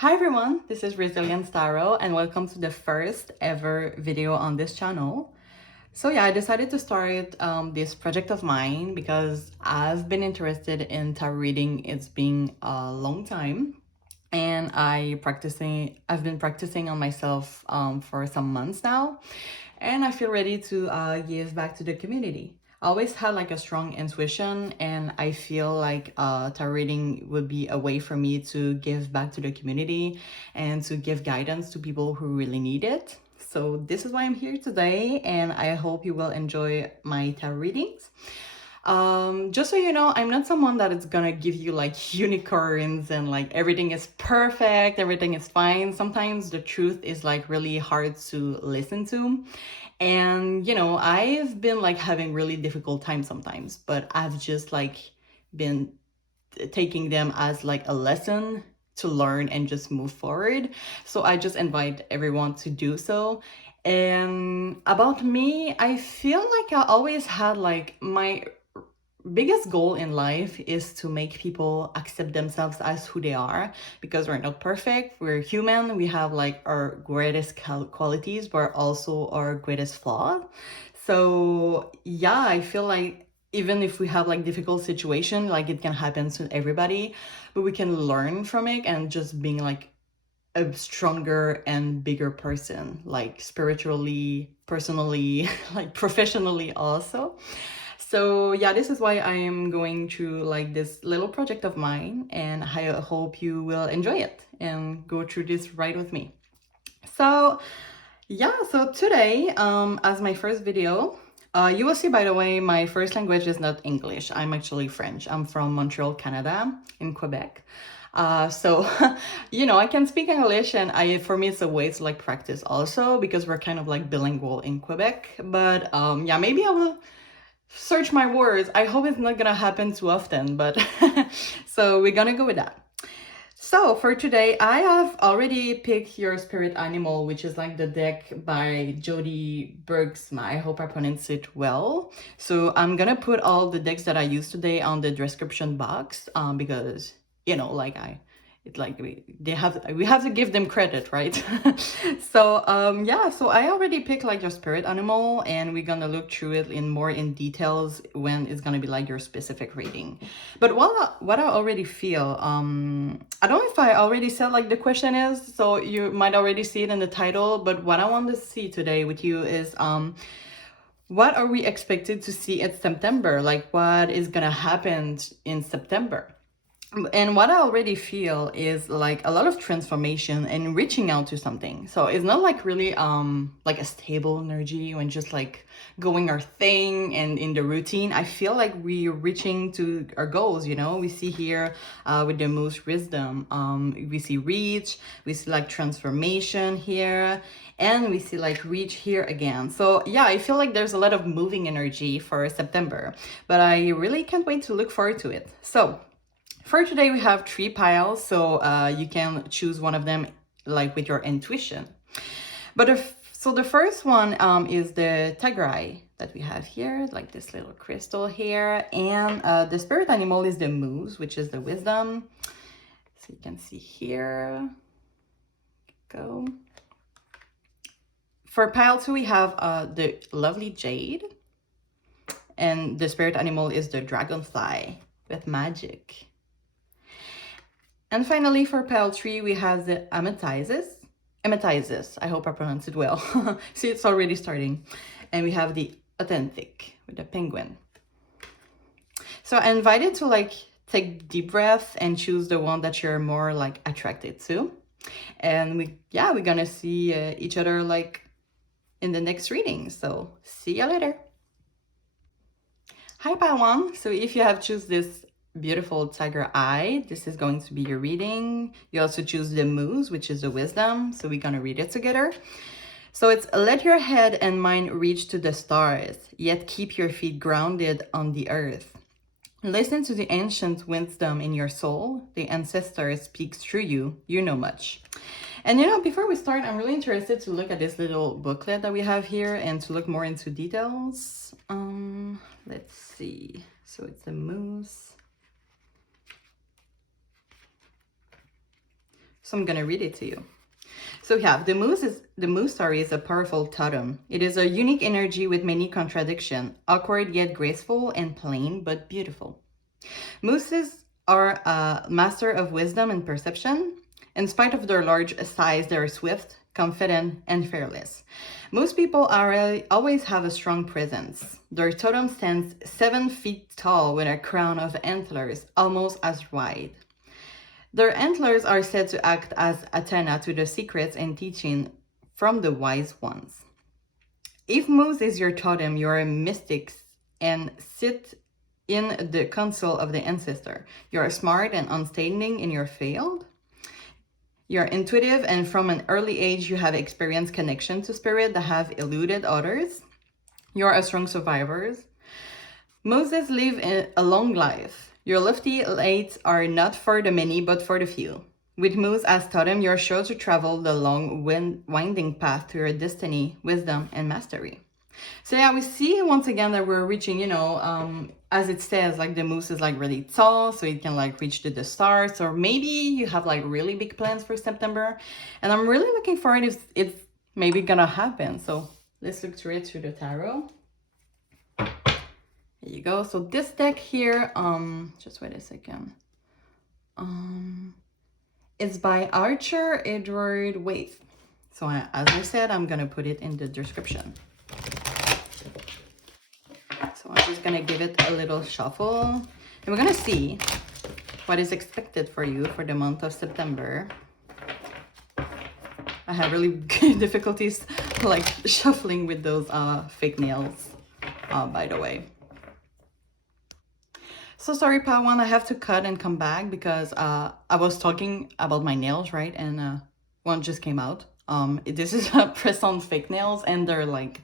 Hi everyone, this is Resilience Tarot and welcome to the first ever video on this channel. So yeah, I decided to start this project of mine because I've been interested in tarot reading. It's been a long time and I've been practicing on myself for some months now, and I feel ready to give back to the community. I always had like a strong intuition, and I feel like tarot reading would be a way for me to give back to the community and to give guidance to people who really need it. So this is why I'm here today, and I hope you will enjoy my tarot readings. Just so you know, I'm not someone that is gonna give you like unicorns and like everything is perfect, everything is fine. Sometimes the truth is like really hard to listen to. And you know, I've been like having really difficult times sometimes, but I've just like been taking them as like a lesson to learn and just move forward. So I just invite everyone to do so. And about me, I feel like I always had like my biggest goal in life is to make people accept themselves as who they are, because we're not perfect, we're human, we have like our greatest qualities but also our greatest flaws. So yeah, I feel like even if we have like difficult situation, like it can happen to everybody, but we can learn from it and just being like a stronger and bigger person, like spiritually, personally, like professionally also. So yeah, this is why I am going through like this little project of mine, and I hope you will enjoy it and go through this ride with me. So yeah, so today, as my first video, you will see, by the way, my first language is not English. I'm actually French. I'm from Montreal, Canada, in Quebec. So, you know, I can speak English, and for me, it's a way to like practice also, because we're kind of like bilingual in Quebec. But yeah, maybe I will search my words. I hope it's not gonna happen too often, but so we're gonna go with that. So for today, I have already picked your spirit animal, which is like the deck by Jody Bergsma. I hope I pronounce it well. So I'm gonna put all the decks that I used today on the description box, because you know, like it's like we have to give them credit, right? So yeah, so I already picked like your spirit animal, and we're gonna look through it in more in details when it's gonna be like your specific reading. But what I already feel, I don't know if I already said like the question is, so you might already see it in the title, but what I want to see today with you is what are we expected to see in September? Like what is gonna happen in September? And what I already feel is like a lot of transformation and reaching out to something. So it's not like really like a stable energy when just like going our thing and in the routine. I feel like we're reaching to our goals, you know. We see here with the most wisdom, we see reach, we see like transformation here, and we see like reach here again. So yeah, I feel like there's a lot of moving energy for September, but I really can't wait to look forward to it. So for today, we have 3 piles, so you can choose one of them like with your intuition. But so the first one is the Tigrai that we have here, like this little crystal here. And the spirit animal is the moose, which is the wisdom. So you can see here. Go. For pile 2, we have the lovely Jade. And the spirit animal is the Dragonfly with magic. And finally, for pile 3, we have the Amethyst. Amethyst, I hope I pronounced it well. See, it's already starting. And we have the Authentic with the penguin. So I invited to like take deep breath and choose the one that you're more like attracted to. And we're gonna see each other like in the next reading. So see you later. Hi, pile 1. So if you have choose this beautiful tiger eye, this is going to be your reading. You also choose the moose, which is the wisdom, so we're gonna read it together. So it's let your head and mind reach to the stars, yet keep your feet grounded on the earth. Listen to the ancient wisdom in your soul. The ancestors speak through you. You know much. And you know, before we start, I'm really interested to look at this little booklet that we have here and to look more into details. Let's see. So it's a moose. So I'm gonna read it to you. So yeah, the moose story is a powerful totem. It is a unique energy with many contradictions, awkward yet graceful, and plain but beautiful. Mooses are a master of wisdom and perception. In spite of their large size, they are swift, confident, and fearless. Most people always have a strong presence. Their totem stands 7 feet tall with a crown of antlers almost as wide. Their antlers are said to act as antenna to the secrets and teaching from the wise ones. If Moose is your totem, you are a mystic and sit in the council of the ancestor. You are smart and understanding in your field. You're intuitive, and from an early age, you have experienced connection to spirit that have eluded others. You're a strong survivor. Moses lived a long life. Your lofty lights are not for the many, but for the few. With Moose as totem, you're sure to travel the long, winding path to your destiny, wisdom, and mastery. So yeah, we see once again that we're reaching, as it says, like the moose is like really tall, so it can like reach to the stars. Or maybe you have like really big plans for September, and I'm really looking forward if it's maybe gonna happen. So let's look through it through the tarot. There you go. So this deck here, just wait a second. It's by Archer Edward Waite. So as I said, I'm gonna put it in the description. So I'm just gonna give it a little shuffle, and we're gonna see what is expected for you for the month of September. I have really good difficulties like shuffling with those fake nails, by the way. So sorry, Pawan, I have to cut and come back because I was talking about my nails, right? And one just came out. This is press-on fake nails, and they're like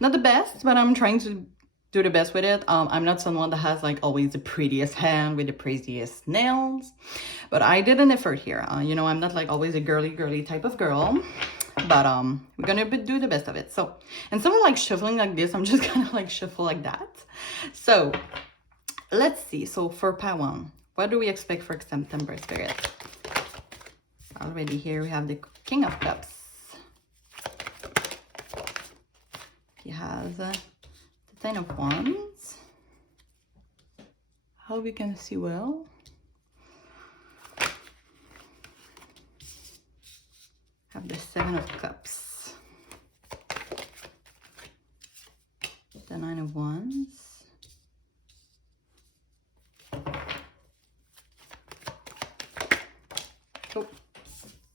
not the best, but I'm trying to do the best with it. I'm not someone that has like always the prettiest hand with the prettiest nails, but I did an effort here. I'm not like always a girly type of girl, but we're gonna do the best of it. So instead of like shuffling like this, I'm just gonna like shuffle like that. So let's see. So for Pawan, what do we expect for September, Spirit? Already here we have the King of Cups. He has the Ten of Wands. Hope you can see well. Have the Seven of Cups. The Nine of Wands.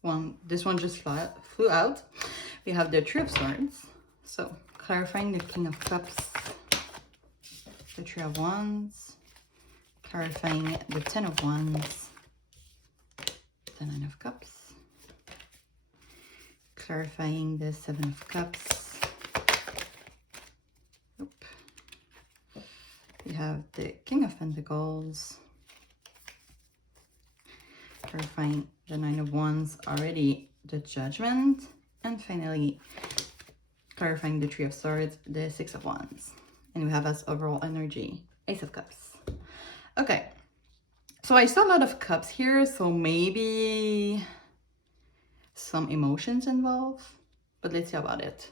Oh, this one just flew out. We have the Three of Swords. So clarifying the King of Cups. The Three of Wands, clarifying the Ten of Wands, the Nine of Cups, clarifying the Seven of Cups. Oop. We have the King of Pentacles, clarifying the Nine of Wands, already the Judgment, and finally clarifying the Three of Swords, the Six of Wands. And we have as overall energy, Ace of Cups. Okay, so I saw a lot of cups here, so maybe some emotions involved, but let's see about it.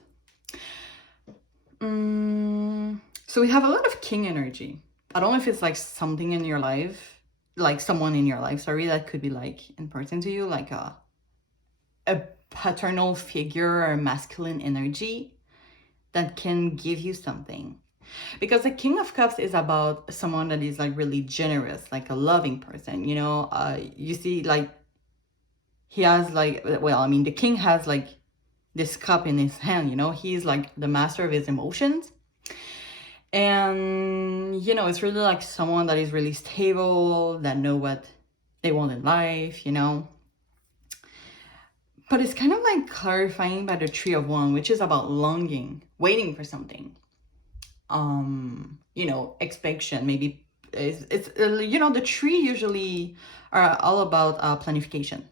So we have a lot of King energy. I don't know if it's like something in your life, like someone in your life, sorry, that could be like important to you, like a paternal figure or masculine energy that can give you something. Because the King of Cups is about someone that is like really generous, like a loving person, you see like he has like, well, I mean, the king has like this cup in his hand, he's like the master of his emotions. And, it's really like someone that is really stable, that know what they want in life, But it's kind of like clarifying by the Three of Wands, which is about longing, waiting for something. Expectation, maybe it's the tree usually are all about planification.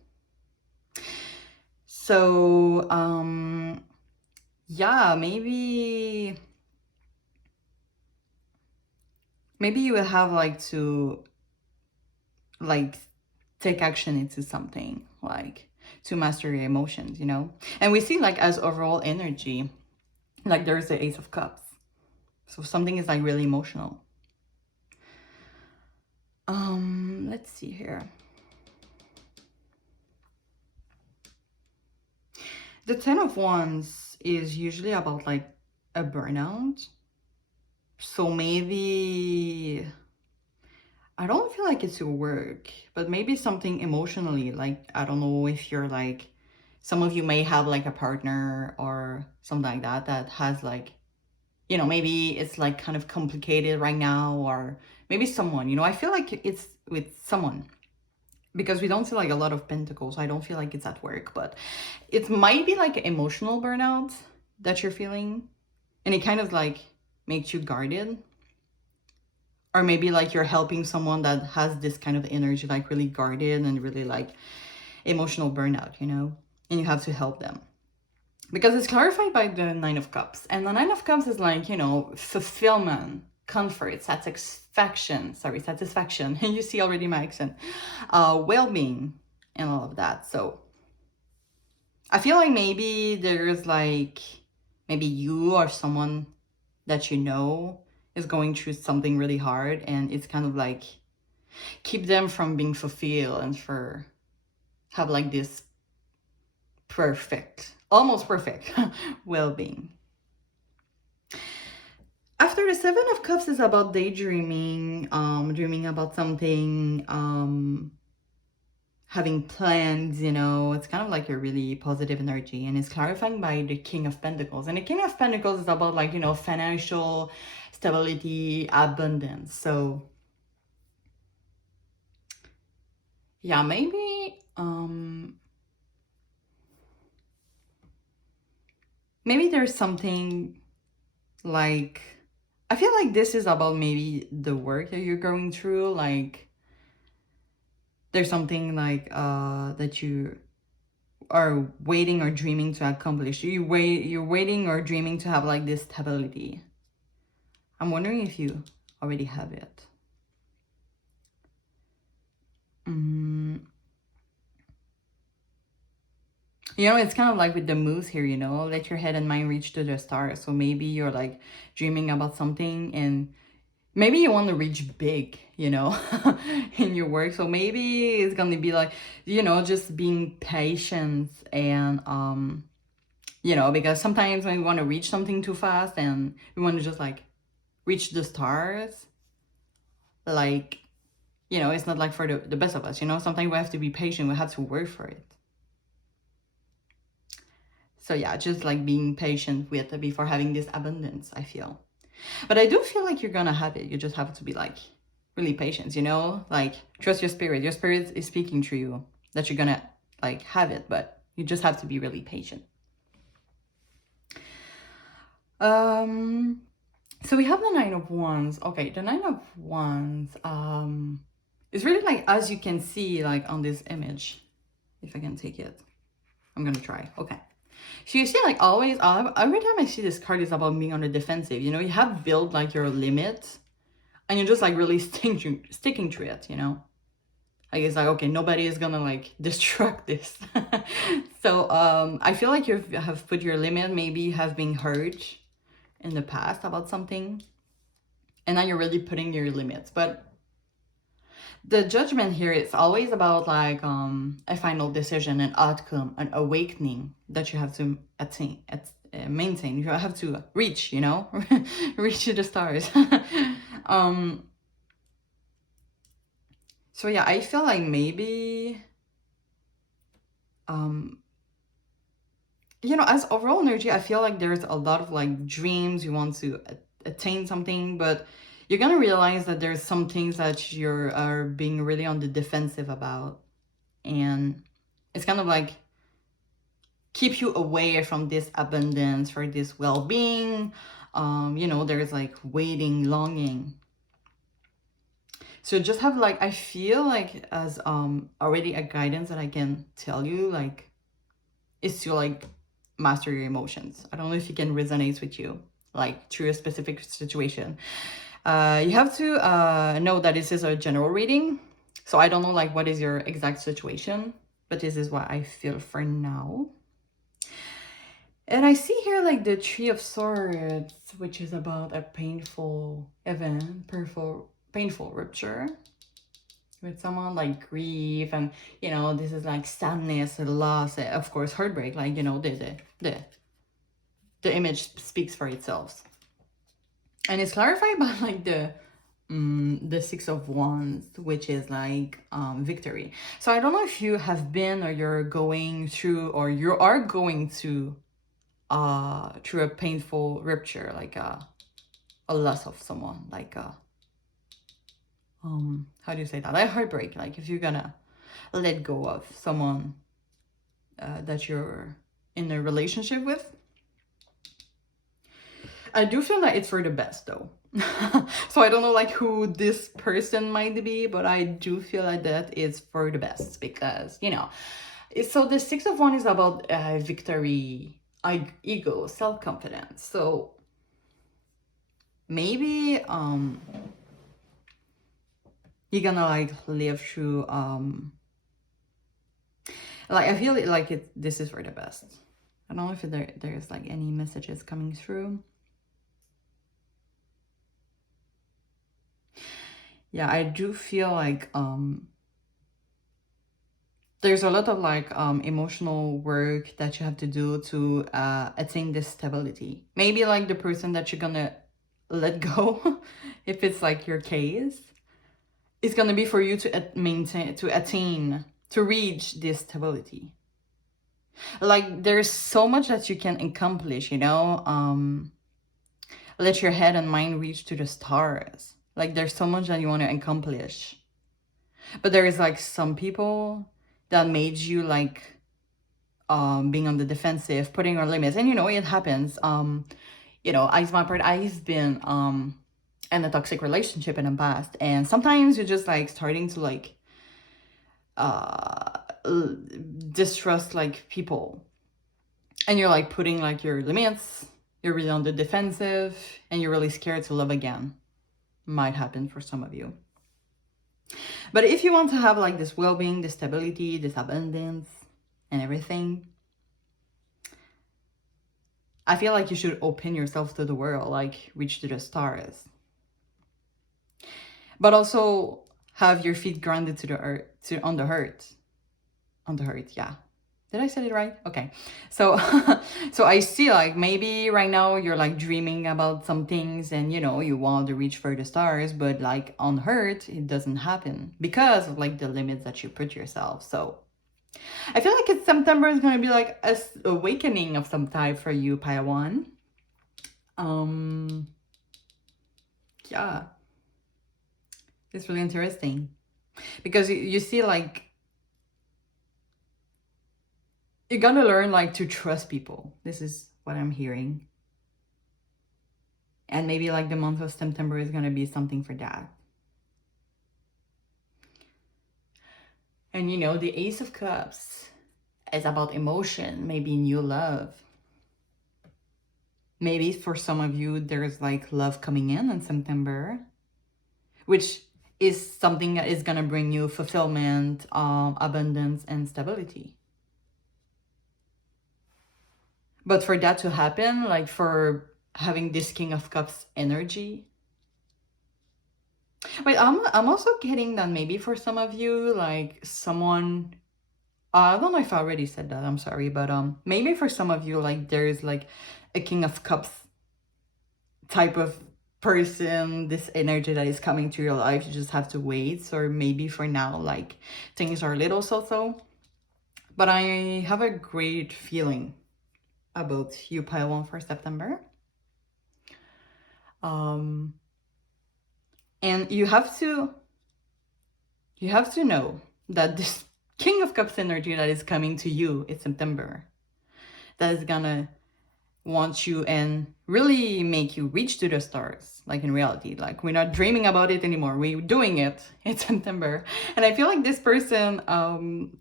So yeah, maybe you will have like to like take action into something, like to master your emotions, you know. And we see like as overall energy, like there's the Ace of Cups, so something is like really emotional. Let's see here. The Ten of Wands is usually about like a burnout. So maybe, I don't feel like it's your work, but maybe something emotionally, like, I don't know if you're like, some of you may have like a partner or something like that that has like, you know, maybe it's like kind of complicated right now, or maybe someone, you know, I feel like it's with someone, because we don't see like a lot of pentacles. I don't feel like it's at work, but it might be like emotional burnout that you're feeling, and it kind of like makes you guarded, or maybe like you're helping someone that has this kind of energy, like really guarded and really like emotional burnout, you know, and you have to help them. Because it's clarified by the Nine of Cups. And the Nine of Cups is like, you know, fulfillment, comfort, satisfaction. And you see already my accent. Well-being and all of that. So I feel like maybe there's like, maybe you or someone that you know is going through something really hard, and it's kind of like keep them from being fulfilled and for have like this perfect, almost perfect well-being. After the Seven of Cups is about daydreaming, dreaming about something, having plans, you know. It's kind of like a really positive energy, and it's clarifying by the King of Pentacles. And the King of Pentacles is about like, you know, financial stability, abundance. So yeah, maybe maybe there's something like, I feel like this is about maybe the work that you're going through. Like there's something like that you are waiting or dreaming to accomplish. You're waiting or dreaming to have like this stability. I'm wondering if you already have it. You know, it's kind of like with the moose here, you know, let your head and mind reach to the stars. So maybe you're like dreaming about something, and maybe you want to reach big, you know, in your work. So maybe it's going to be like, you know, just being patient and, you know, because sometimes when we want to reach something too fast and we want to just like reach the stars, like, you know, it's not like for the best of us, you know, sometimes we have to be patient. We have to work for it. So yeah, just like being patient with it before having this abundance, I feel. But I do feel like you're gonna have it. You just have to be like really patient, you know? Like trust your spirit. Your spirit is speaking to you that you're gonna like have it, but you just have to be really patient. So we have the Nine of Wands. Okay, the Nine of Wands is really like, as you can see like on this image, if I can take it, I'm gonna try. Okay. So you see, like always, every time I see this card, is about being on the defensive. You know, you have built like your limits, and you're just like really sticking to it. You know, like it's like, okay, nobody is gonna like destruct this. So I feel like you have put your limit. Maybe you have been hurt in the past about something, and now you're really putting your limits. But the Judgment here is always about like a final decision, an outcome, an awakening that you have to maintain. You have to reach, you know, reach to the stars. So yeah, I feel like maybe you know, as overall energy, I feel like there's a lot of like dreams. You want to attain something, but you're gonna realize that there's some things that are being really on the defensive about, and it's kind of like keep you away from this abundance, for this well-being. You know, there's like waiting, longing. So just have like, I feel like as already a guidance that I can tell you, like, is to like master your emotions. I don't know if it can resonate with you, like through a specific situation. You have to know that this is a general reading. So I don't know like what is your exact situation, but this is what I feel for now. And I see here like the Tree of Swords, which is about a painful event, painful rupture with someone, like grief, and you know, this is like sadness, loss, of course, heartbreak, like, you know, the image speaks for itself. And it's clarified by like the Six of Wands, which is like victory. So I don't know if you have been, or you're going through, or you are going to through a painful rupture, like a loss of someone, like how do you say that, like heartbreak, like if you're gonna let go of someone that you're in a relationship with. I do feel like it's for the best though. So I don't know like who this person might be, but I do feel like that is for the best, because you know, so the Six of Wands is about victory, ego, self-confidence. So maybe you're gonna like live through like I feel like this is for the best. I don't know if there's like any messages coming through. Yeah, I do feel like there's a lot of like emotional work that you have to do to attain this stability. Maybe like the person that you're gonna let go, if it's like your case, it's gonna be for you to maintain, to attain, to reach this stability. Like there's so much that you can accomplish, you know. Let your head and mind reach to the stars. Like there's so much that you want to accomplish, but there is like some people that made you like being on the defensive, putting your limits. And you know, it happens. You know, as my part, I've been in a toxic relationship in the past, and sometimes you're just like starting to like distrust like people, and you're like putting like your limits, you're really on the defensive, and you're really scared to love again. Might happen for some of you. But if you want to have like this well-being, this stability, this abundance and everything, I feel like you should open yourself to the world, like reach to the stars. But also have your feet grounded to the earth, on the earth. On the earth, yeah. Did I say it right? Okay. So so I see like maybe right now you're like dreaming about some things, and you know, you want to reach for the stars, but like on earth it doesn't happen because of like the limits that you put yourself. So I feel like September is going to be like a awakening of some type for you, Padawan. Yeah, it's really interesting because you see like you're gonna learn like to trust people. This is what I'm hearing. And maybe like the month of September is gonna be something for that. And you know, the Ace of Cups is about emotion, maybe new love. Maybe for some of you, there's like love coming in September, which is something that is gonna bring you fulfillment, abundance, and stability. But for that to happen, like for having this King of Cups energy, wait, I'm also getting that maybe for some of you, like someone, I don't know if I already said that, I'm sorry, but maybe for some of you, like there's like a King of Cups type of person, this energy that is coming to your life. You just have to wait. Or maybe for now, like things are a little so, but I have a great feeling about you, Pylon, for September. And you have to know that this King of Cups energy that is coming to you in September, that is gonna want you and really make you reach to the stars, like in reality. Like, we're not dreaming about it anymore, we're doing it in September. And I feel like this person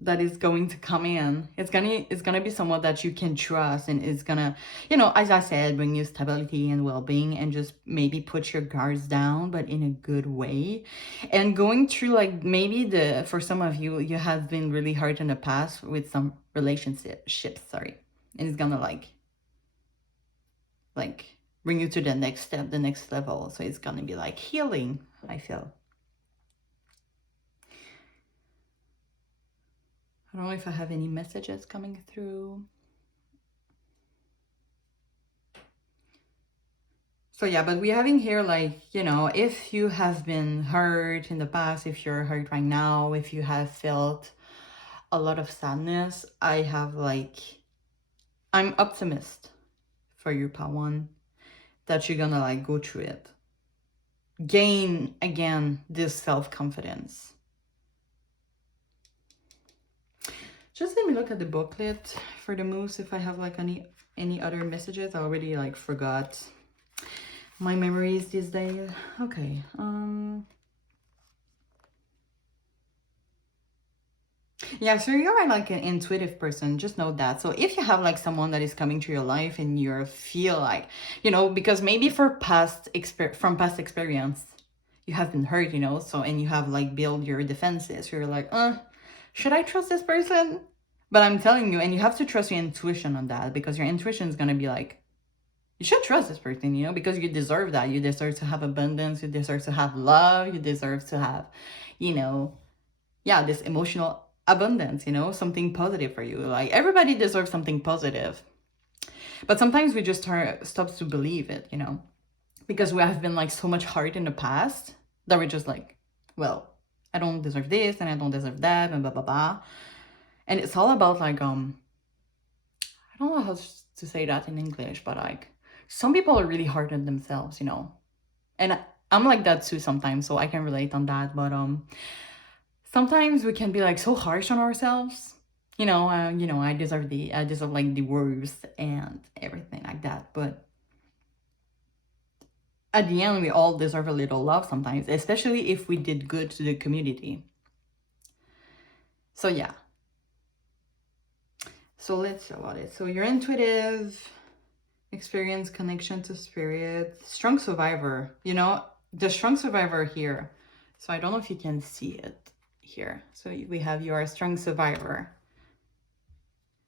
that is going to come in, it's gonna be someone that you can trust, and is gonna, you know, as I said, bring you stability and well-being, and just maybe put your guards down, but in a good way. And going through, like, maybe for some of you, you have been really hurt in the past with some relationships, sorry, and it's gonna like bring you to the next step, the next level. So it's gonna be like healing, I feel. I don't know if I have any messages coming through. So yeah, but we're having here, like, you know, if you have been hurt in the past, if you're hurt right now, if you have felt a lot of sadness, I have like, I'm optimist for you, Pawan, that you're gonna like go through it. Gain again this self-confidence. Just let me look at the booklet for the moose if I have like any other messages. I already like forgot my memories these days. Okay. Yeah, so you're like an intuitive person, just know that. So if you have like someone that is coming to your life and you feel like, you know, because maybe from past experience, you have been hurt, you know, so, and you have like built your defenses. You're like, should I trust this person? But I'm telling you, and you have to trust your intuition on that, because your intuition is going to be like, you should trust this person, you know, because you deserve that. You deserve to have abundance. You deserve to have love. You deserve to have, you know, yeah, this emotional abundance, you know, something positive for you. Like, everybody deserves something positive. But sometimes we just stop to believe it, you know, because we have been like so much hurt in the past that we're just like, well, I don't deserve this and I don't deserve that and blah, blah, blah. And it's all about like, I don't know how to say that in English, but like, some people are really hard on themselves, you know, and I'm like that too sometimes, so I can relate on that. But sometimes we can be like so harsh on ourselves, you know, I deserve like the worst and everything like that. But at the end, we all deserve a little love sometimes, especially if we did good to the community. So yeah. So let's see about it. So you're intuitive, experience connection to spirit, strong survivor, you know, the strong survivor here. So I don't know if you can see it here. So we have, you are a strong survivor.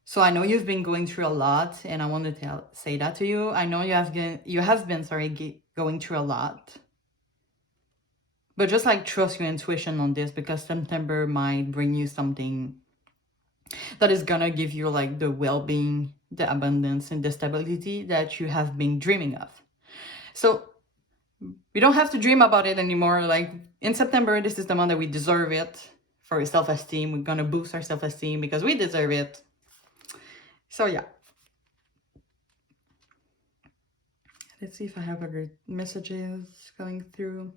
So I know you've been going through a lot, and I want to say that to you. I know you have been going through a lot. But just like trust your intuition on this, because September might bring you something that is gonna give you like the well-being, the abundance, and the stability that you have been dreaming of. So we don't have to dream about it anymore. Like, in September, this is the month that we deserve it for self-esteem. We're gonna boost our self-esteem because we deserve it. So yeah. Let's see if I have other messages going through.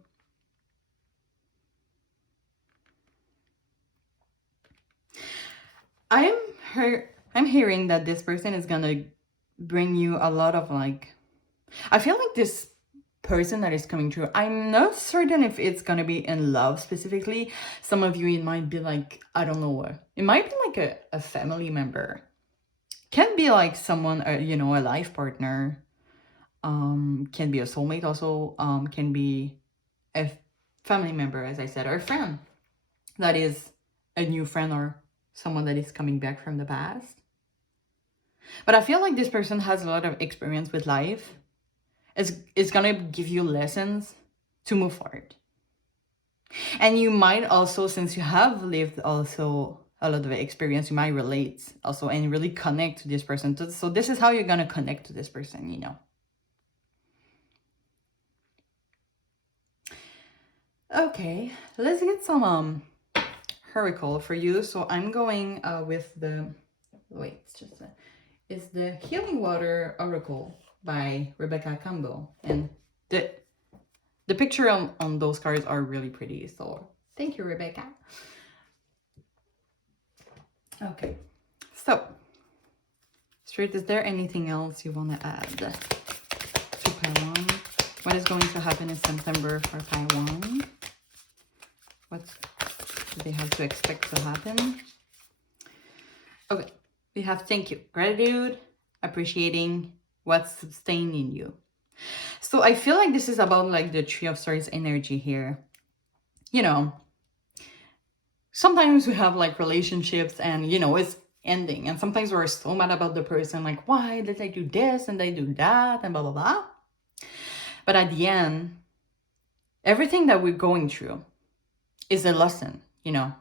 I'm hearing that this person is gonna bring you a lot of like, I feel like this person that is coming through, I'm not certain if it's gonna be in love specifically. Some of you, it might be like, I don't know, it might be like a family member. Can be like someone, you know, a life partner. Can be a soulmate also. Can be a family member, as I said, or a friend that is a new friend, or someone that is coming back from the past. But I feel like this person has a lot of experience with life. It's gonna give you lessons to move forward. And you might also, since you have lived also a lot of experience, you might relate also and really connect to this person. So this is how you're gonna connect to this person, you know. Okay, let's get some oracle for you. So I'm going with the, wait, it's the Healing Water Oracle by Rebecca Campbell, and the picture on those cards are really pretty. So thank you, Rebecca. Okay, so Spirit, is there anything else you want to add to Pile 1? What is going to happen in September for Pile 1? What do they have to expect to happen? Okay, we have thank you, gratitude, appreciating what's sustaining you. So I feel like this is about like the Three of Swords energy here. You know, sometimes we have like relationships and, you know, it's ending. And sometimes we're so mad about the person, like, why did they do this and they do that and blah, blah, blah. But at the end, everything that we're going through is a lesson, you know.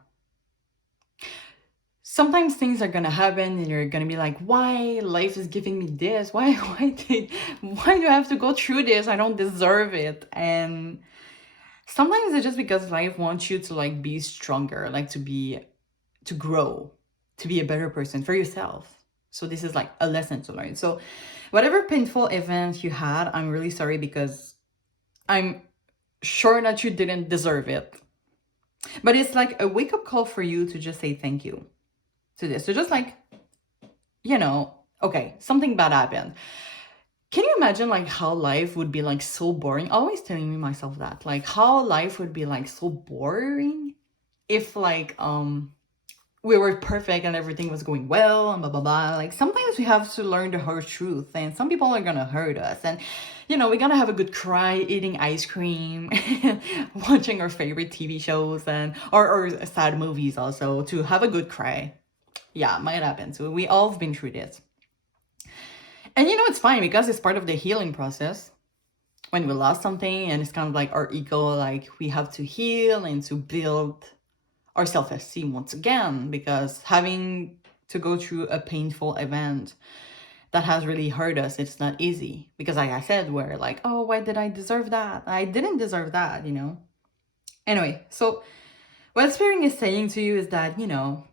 Sometimes things are gonna happen and you're gonna be like, why life is giving me this? Why do I have to go through this? I don't deserve it. And sometimes it's just because life wants you to like be stronger, like to grow, to be a better person for yourself. So this is like a lesson to learn. So whatever painful event you had, I'm really sorry, because I'm sure that you didn't deserve it. But it's like a wake-up call for you to just say thank you to this. So just like, you know, okay, something bad happened. Can you imagine like how life would be like so boring? Always telling me myself that, like how life would be like so boring if like we were perfect and everything was going well and blah blah blah. Like sometimes we have to learn the hard truth, and some people are gonna hurt us, and you know, we're gonna have a good cry eating ice cream, watching our favorite TV shows and or sad movies also to have a good cry. Yeah, might happen. So we all have been through this. And you know, it's fine because it's part of the healing process. When we lost something and it's kind of like our ego, like we have to heal and to build our self-esteem once again, because having to go through a painful event that has really hurt us, it's not easy. Because like I said, we're like, oh, why did I deserve that? I didn't deserve that, you know? Anyway, so what Spirit is saying to you is that, you know,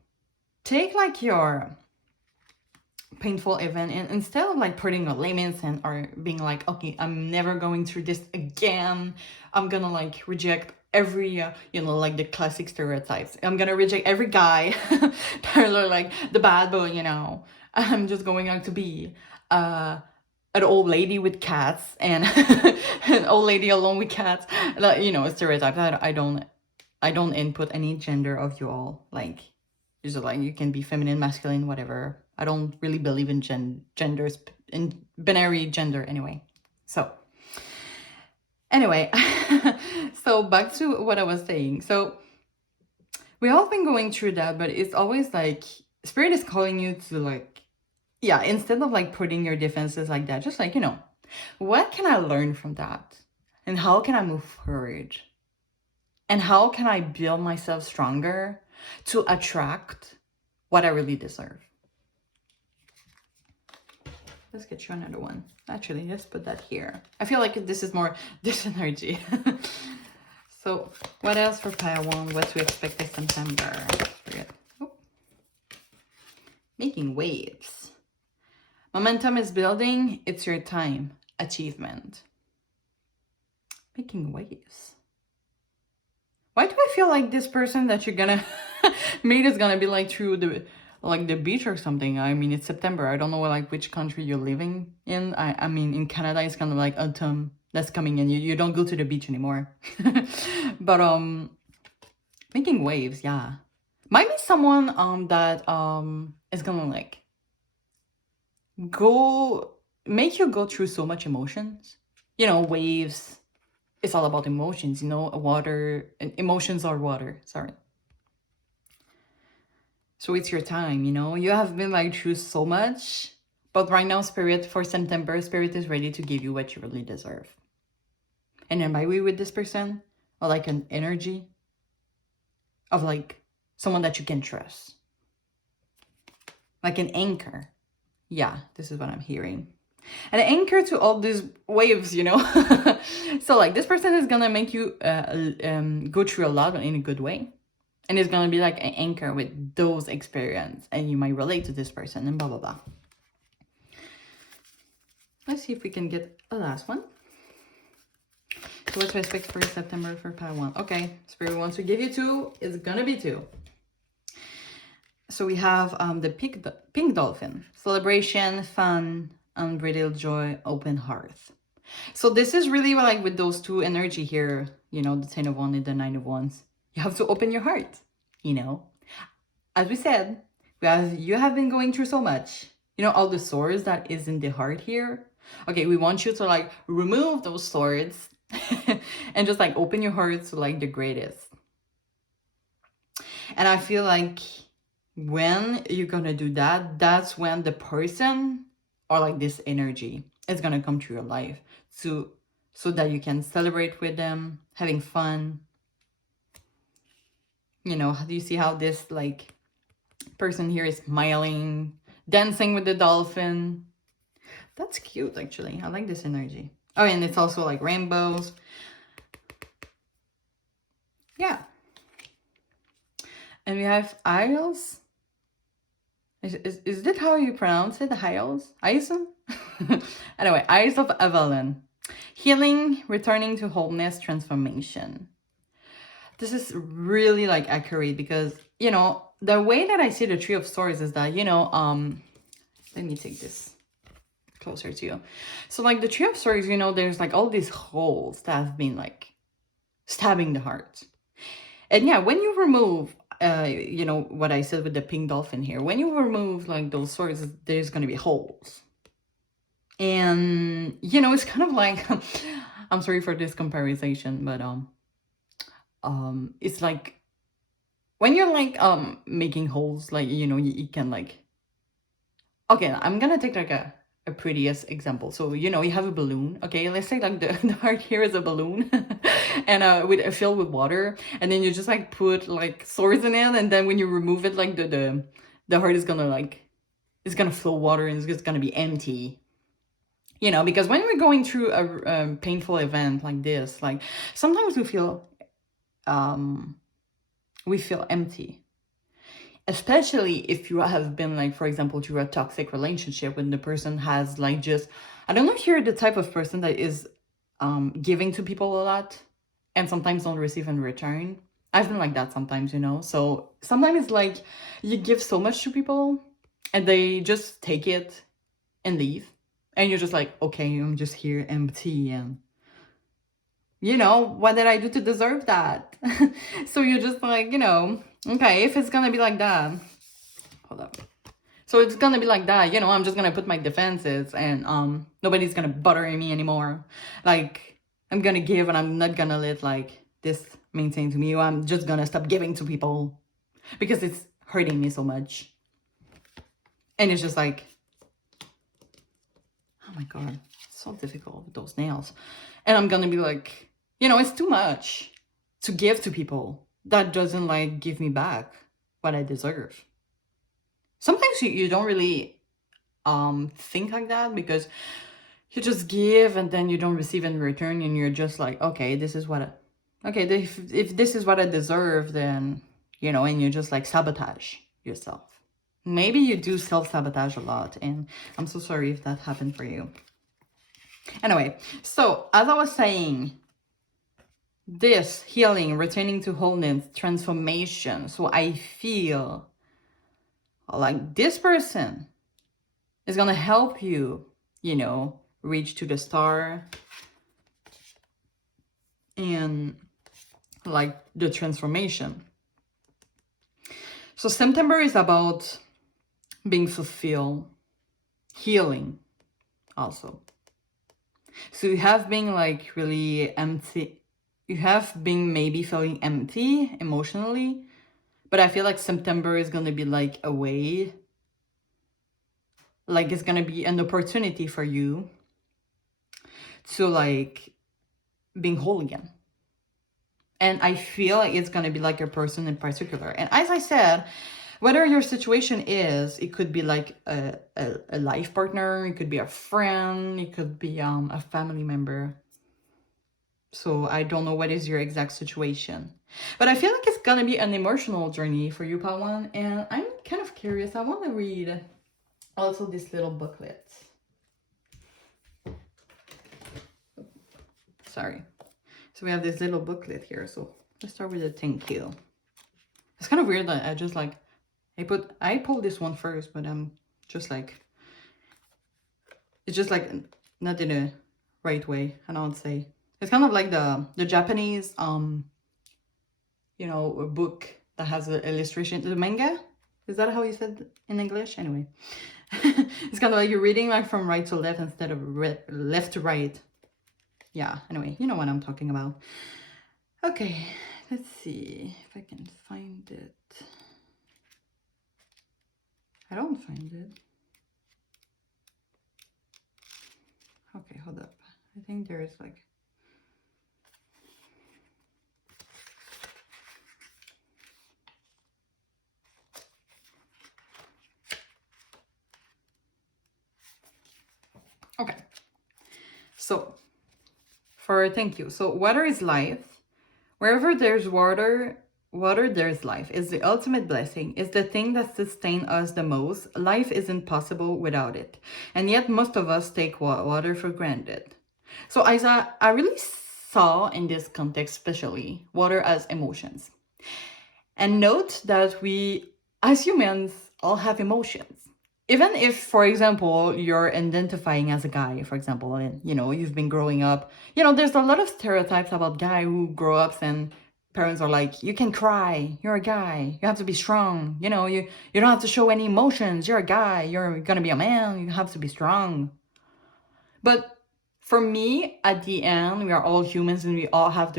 take like your painful event, and instead of like putting a limits and or being like, okay, I'm never going through this again, I'm gonna like reject every you know, like the classic stereotypes, I'm gonna reject every guy that are like the bad boy, you know, I'm just going out to be an old lady with cats and an old lady alone with cats, like, you know, stereotypes. I don't input any gender of you all, like it's just like you can be feminine, masculine, whatever. I don't really believe in genders, in binary gender anyway. So anyway, so back to what I was saying. So we all been going through that, but it's always like Spirit is calling you to like, yeah, instead of like putting your defenses like that, just like, you know, what can I learn from that? And how can I move forward? And how can I build myself stronger to attract what I really deserve? Let's get you another one. Actually, let's put that here. I feel like this is more this energy. So what else for Pile 1? What to expect this September? Oh. Making waves. Momentum is building. It's your time. Achievement. Making waves. Why do I feel like this person that you're gonna meet is gonna be like through the beach or something? I mean, it's September. I don't know like which country you're living in. I mean, in Canada, it's kind of like autumn that's coming in. You don't go to the beach anymore. But making waves, yeah. Might be someone that is gonna like make you go through so much emotions. You know, waves. It's all about emotions, you know, emotions are water, sorry. So it's your time, you know, you have been like through so much, but right now, Spirit, for September, Spirit is ready to give you what you really deserve. And am I with this person? Or like an energy of like someone that you can trust. Like an anchor. Yeah, this is what I'm hearing. An anchor to all these waves, you know. So like this person is gonna make you go through a lot in a good way, and it's gonna be like an anchor with those experiences, and you might relate to this person and blah blah blah. Let's see if we can get a last one. So what to expect for September for Pile 1? Okay, Spirit wants to give you 2. It's gonna be 2. So we have the pink dolphin. Celebration, fun, unbridled joy, open heart. So this is really like with those two energy here, you know, the 10 of Wands and the 9 of Wands. You have to open your heart, you know. As we said, you have been going through so much. You know, all the swords that is in the heart here. Okay, we want you to like remove those swords and just like open your heart to like the greatest. And I feel like when you're gonna do that, that's when the person or like this energy is gonna come to your life so that you can celebrate with them, having fun. You know, do you see how this like person here is smiling, dancing with the dolphin? That's cute, actually. I like this energy. Oh, and it's also like rainbows. Yeah. And we have Isles. Is that how you pronounce it? Isles? Ison? Anyway, Eyes of Evelyn. Healing, returning to wholeness, transformation. This is really like accurate because, you know, the way that I see the Tree of Swords is that, you know, let me take this closer to you. So like the Tree of Swords, you know, there's like all these holes that have been like stabbing the heart. And yeah, when you remove, you know, what I said with the pink dolphin here, when you remove like those swords, there's going to be holes. And, you know, it's kind of like, I'm sorry for this comparison, but, it's like, when you're like, making holes, like, you know, you can like, okay, I'm going to take like a prettiest example. So, you know, you have a balloon. Okay, let's say like the heart here is a balloon and with filled with water, and then you just like put like swords in it, and then when you remove it, like the heart is gonna like, it's gonna flow water and it's just gonna be empty. You know, because when we're going through a painful event like this, like sometimes we feel empty. Especially if you have been like, for example, through a toxic relationship when the person has like just, I don't know if you're the type of person that is giving to people a lot and sometimes don't receive in return. I've been like that sometimes, you know. So sometimes it's like you give so much to people and they just take it and leave. And you're just like, okay, I'm just here empty and, you know, what did I do to deserve that? So you're just like, you know, okay, if it's gonna be like that, hold up. So it's gonna be like that, you know, I'm just gonna put my defenses and nobody's gonna bother me anymore. Like, I'm gonna give and I'm not gonna let like this maintain to me. I'm just gonna stop giving to people because it's hurting me so much. And it's just like, oh my God, it's so difficult with those nails. And I'm gonna be like, you know, it's too much to give to people that doesn't like give me back what I deserve. Sometimes you don't really think like that because you just give and then you don't receive in return and you're just like, okay, this is what if this is what I deserve, then, you know, and you just like sabotage yourself. Maybe you do self-sabotage a lot, and I'm so sorry if that happened for you. Anyway, so as I was saying, this healing, returning to wholeness, transformation. So I feel like this person is gonna help you, you know, reach to the star and like the transformation. So September is about being fulfilled, healing also. So you have been like really empty. You have been maybe feeling empty emotionally, but I feel like September is going to be like a way, like it's going to be an opportunity for you to like being whole again. And I feel like it's going to be like a person in particular. And as I said, whatever your situation is, it could be like a life partner, it could be a friend, it could be a family member. So I don't know what is your exact situation. But I feel like it's gonna be an emotional journey for you, Pawan. And I'm kind of curious. I want to read also this little booklet. Sorry. So we have this little booklet here. So let's start with a thank you. It's kind of weird that I just like I pulled this one first, but I'm just like, it's just like not in a right way, I don't say. It's kind of like the Japanese you know, a book that has an illustration, the manga. Is that how you said in English? Anyway, it's kind of like you're reading like from right to left instead of left to right. Yeah, anyway, you know what I'm talking about. Okay, let's see if I can find it. I don't find it. Okay, hold up. I think there is like... Okay. So, thank you. So, water is life. Wherever there's water, there's life. It's the ultimate blessing. It's the thing that sustains us the most. Life isn't possible without it. And yet most of us take water for granted. So I really saw in this context, especially, water as emotions. And note that we, as humans, all have emotions. Even if, for example, you're identifying as a guy, for example, and you know, you've been growing up, you know, there's a lot of stereotypes about guy who grow up and parents are like, you can cry, you're a guy, you have to be strong, you know, you don't have to show any emotions, you're a guy, you're gonna be a man, you have to be strong. But for me, at the end, we are all humans and we all have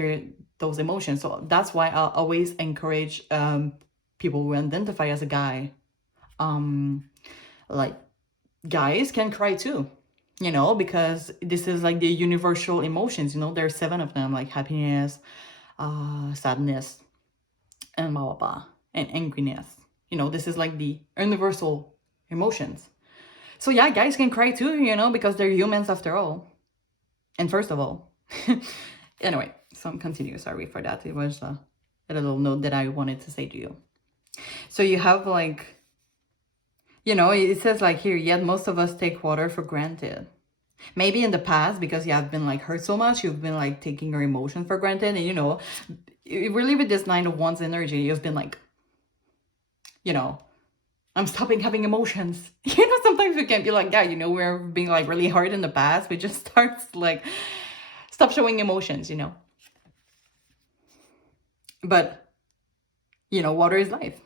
those emotions. So that's why I'll always encourage people who identify as a guy. Like, guys can cry too, you know, because this is like the universal emotions, you know, there's 7 of them, like happiness, sadness, and blah, blah, blah, and angriness. You know, this is like the universal emotions. So yeah, guys can cry too, you know, because they're humans after all. And first of all, anyway, so I'm continue. Sorry for that. It was a little note that I wanted to say to you. So you have like, you know, it says like here, yet most of us take water for granted. Maybe in the past, because you have been like hurt so much, you've been like taking your emotions for granted. And you know, really with this 9 of Wands energy, you've been like, you know, I'm stopping having emotions. You know, sometimes we can be like, yeah, you know, we're being like really hard in the past. We just start like, stop showing emotions, you know. But, you know, water is life.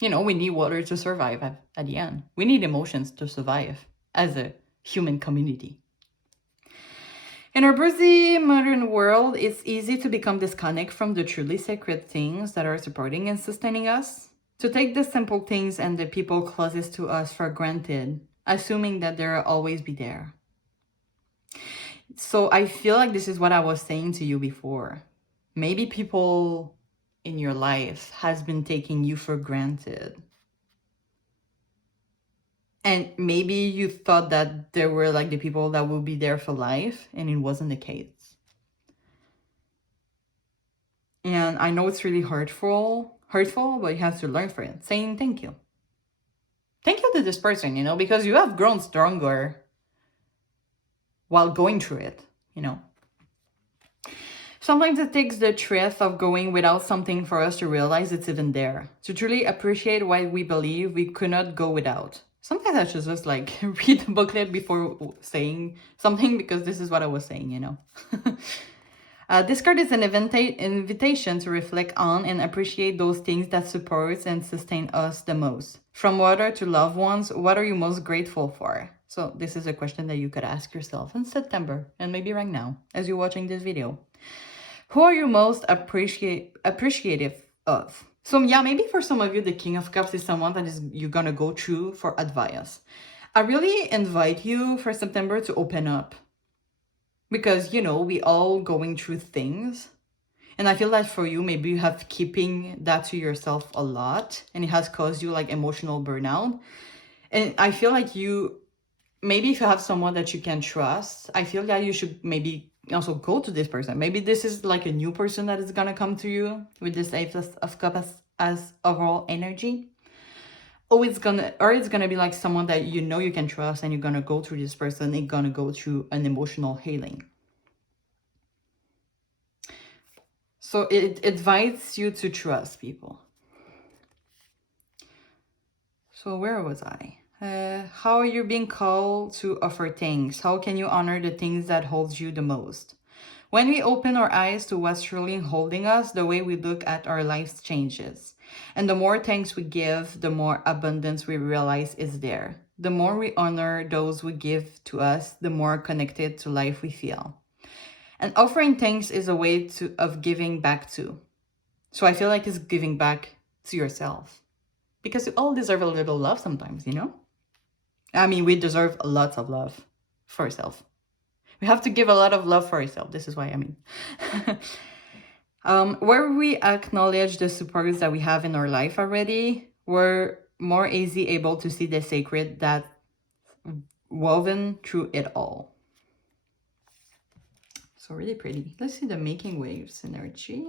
You know, we need water to survive at the end. We need emotions to survive as a human community. In our busy modern world, it's easy to become disconnected from the truly sacred things that are supporting and sustaining us. To take the simple things and the people closest to us for granted, assuming that they'll always be there. So I feel like this is what I was saying to you before. Maybe people in your life has been taking you for granted. And maybe you thought that there were like the people that will be there for life, and it wasn't the case. And I know it's really hurtful, but you have to learn from it. Saying thank you. Thank you to this person, you know, because you have grown stronger while going through it, you know. Sometimes it takes the truth of going without something for us to realize it's even there. To truly appreciate what we believe we could not go without. Sometimes I should just like read the booklet before saying something, because this is what I was saying, you know. This card is an invitation to reflect on and appreciate those things that support and sustain us the most. From water to loved ones, what are you most grateful for? So this is a question that you could ask yourself in September, and maybe right now as you're watching this video. Who are you most appreciative of? So yeah, maybe for some of you, the King of Cups is someone that you're gonna go through for advice. I really invite you for September to open up. Because, you know, we all going through things. And I feel that for you, maybe you have keeping that to yourself a lot. And it has caused you like emotional burnout. And I feel like maybe if you have someone that you can trust, I feel that you should maybe also go to this person. Maybe this is like a new person that is going to come to you with this Ace of Cups as overall energy. Or it's gonna be like someone that you know you can trust, and you're gonna go through this person, it's gonna go through an emotional healing. So it invites you to trust people. So where was I? How are you being called to offer things? How can you honor the things that holds you the most? When we open our eyes to what's truly holding us, the way we look at our lives changes. And the more thanks we give, the more abundance we realize is there. The more we honor those who give to us, the more connected to life we feel. And offering thanks is a way of giving back too. So I feel like it's giving back to yourself. Because we all deserve a little love sometimes, you know? I mean, we deserve lots of love for ourselves. We have to give a lot of love for ourselves. This is why I mean. Where we acknowledge the supports that we have in our life already, we're more easily able to see the sacred that woven through it all. So really pretty. Let's see the making waves energy.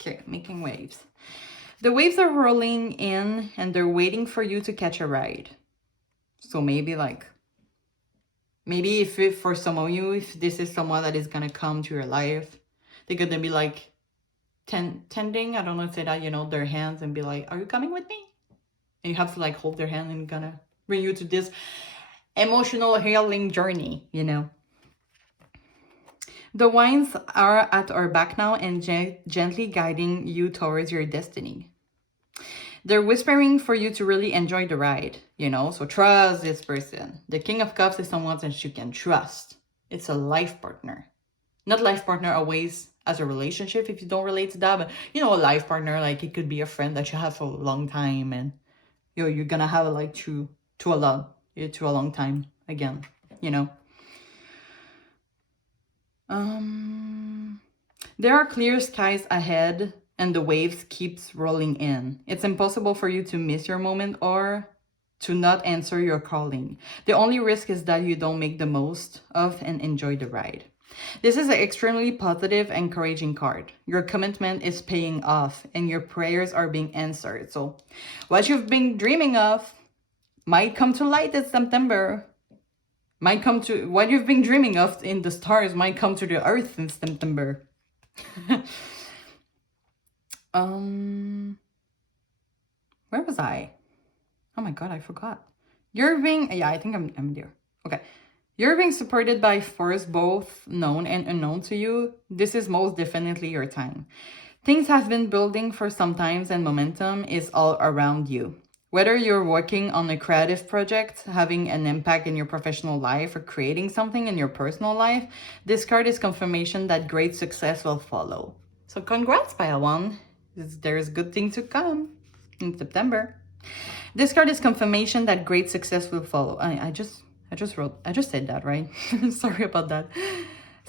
Okay, making waves. The waves are rolling in and they're waiting for you to catch a ride. So maybe if for some of you, if this is someone that is gonna come to your life, they're gonna be like tending, I don't know, say that, you know, their hands and be like, are you coming with me? And you have to like hold their hand and gonna bring you to this emotional healing journey, you know. The winds are at our back now and gently guiding you towards your destiny. They're whispering for you to really enjoy the ride, you know, so trust this person. The King of Cups is someone that you can trust. It's a life partner. Not life partner always as a relationship if you don't relate to that, but you know, a life partner, like it could be a friend that you have for a long time and you're gonna have it like to a long time again, you know. There are clear skies ahead and the waves keeps rolling in. It's impossible for you to miss your moment or to not answer your calling. The only risk is that you don't make the most of and enjoy the ride. This is an extremely positive, encouraging card. Your commitment is paying off and your prayers are being answered. So what you've been dreaming of might come to light this September. Might come to what you've been dreaming of in the stars might come to the earth in September. Where was I? Oh my god, I forgot. You're being, yeah, I think I'm there. Okay. You're being supported by force both known and unknown to you. This is most definitely your time. Things have been building for some time and momentum is all around you. Whether you're working on a creative project, having an impact in your professional life, or creating something in your personal life, this card is confirmation that great success will follow. So congrats, Padawan. There's good things to come in September. This card is confirmation that great success will follow. I just said that, right? Sorry about that.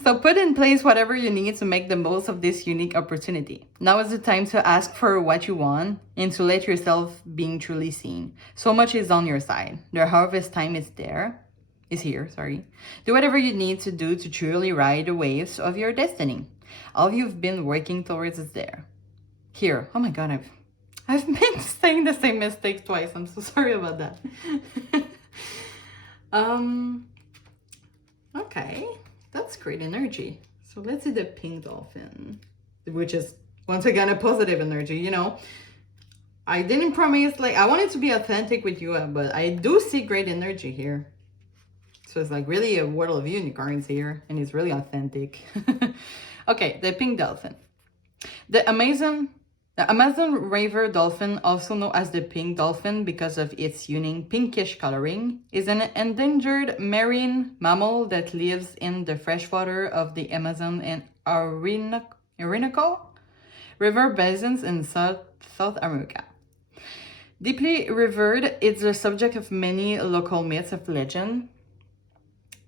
So put in place whatever you need to make the most of this unique opportunity. Now is the time to ask for what you want and to let yourself being truly seen. So much is on your side. The harvest time is here. Do whatever you need to do to truly ride the waves of your destiny. All you've been working towards is there. Here. Oh my god, I've been saying the same mistake twice. I'm so sorry about that. Okay. That's great energy. So let's see the pink dolphin, which is once again a positive energy, you know. I didn't promise, like, I wanted to be authentic with you, but I do see great energy here. So it's like really a world of unicorns here, and it's really authentic. Okay, the pink dolphin. The Amazon river dolphin, also known as the pink dolphin because of its unique pinkish coloring, is an endangered marine mammal that lives in the freshwater of the Amazon and Orinoco river basins in South America. Deeply revered, it's the subject of many local myths of legend.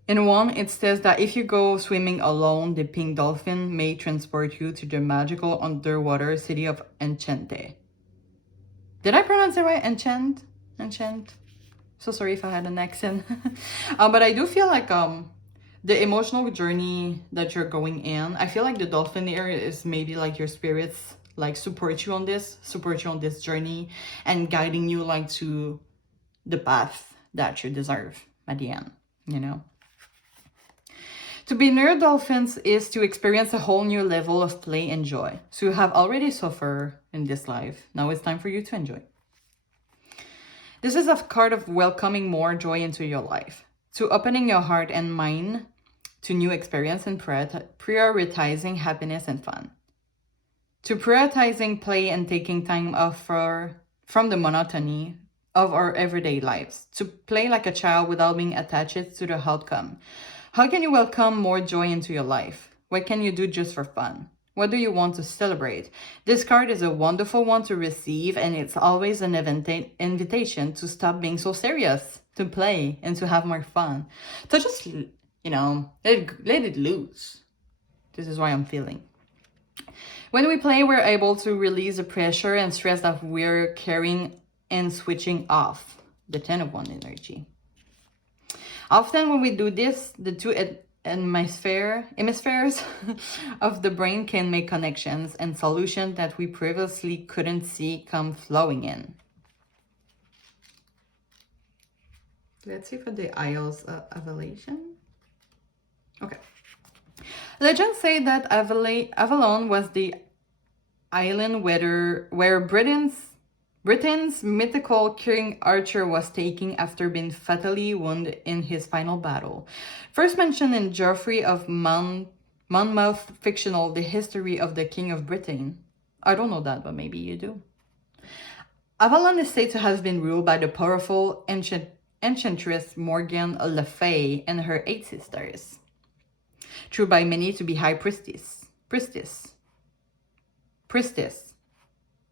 In one, it says that if you go swimming alone, the pink dolphin may transport you to the magical underwater city of Enchante. Did I pronounce it right? Enchant? So sorry if I had an accent. But I do feel like the emotional journey that you're going in, I feel like the dolphin area is maybe like your spirits like support you on this journey and guiding you like to the path that you deserve at the end, you know. To be near dolphins is to experience a whole new level of play and joy. So you have already suffered in this life. Now it's time for you to enjoy. This is a card of welcoming more joy into your life, to opening your heart and mind to new experience and prioritizing happiness and fun. To prioritizing play and taking time off from the monotony of our everyday lives. To play like a child without being attached to the outcome. How can you welcome more joy into your life? What can you do just for fun? What do you want to celebrate? This card is a wonderful one to receive, and it's always an invitation to stop being so serious, to play, and to have more fun. So just, let it loose. This is why I'm feeling. When we play, we're able to release the pressure and stress that we're carrying and switching off. The 10 of Wands energy. Often when we do this, the two hemispheres of the brain can make connections and solutions that we previously couldn't see come flowing in. Let's see for the Isles of Avalation. Okay. Legends say that Avalon was the island where Britain's mythical King Arthur was taken after being fatally wounded in his final battle. First mentioned in Geoffrey of Monmouth fictional The History of the King of Britain. I don't know that, but maybe you do. Avalon is said to have been ruled by the powerful enchantress Morgan Le Fay and her 8 sisters. True by many to be high priestess.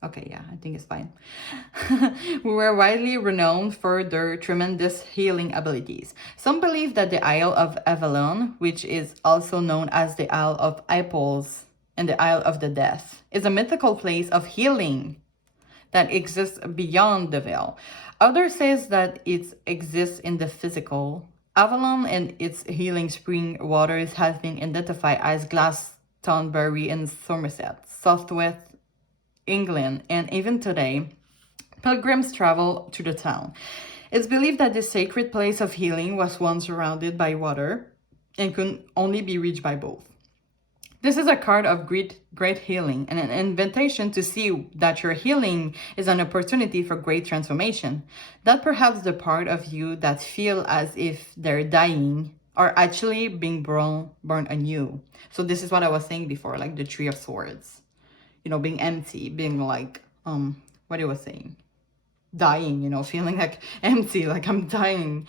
Okay, yeah, I think it's fine. We were widely renowned for their tremendous healing abilities. Some believe that the Isle of Avalon, which is also known as the Isle of Apples and the Isle of the Death, is a mythical place of healing that exists beyond the veil. Others says that it exists in the physical. Avalon and its healing spring waters have been identified as Glastonbury in Somerset, southwest England, and even today, pilgrims travel to the town. It's believed that this sacred place of healing was once surrounded by water and could only be reached by both. This is a card of great healing and an invitation to see that your healing is an opportunity for great transformation. That perhaps the part of you that feel as if they're dying are actually being born anew. So this is what I was saying before, like the Three of Swords. Being empty, being like, what I was saying, dying, feeling like empty, like I'm dying,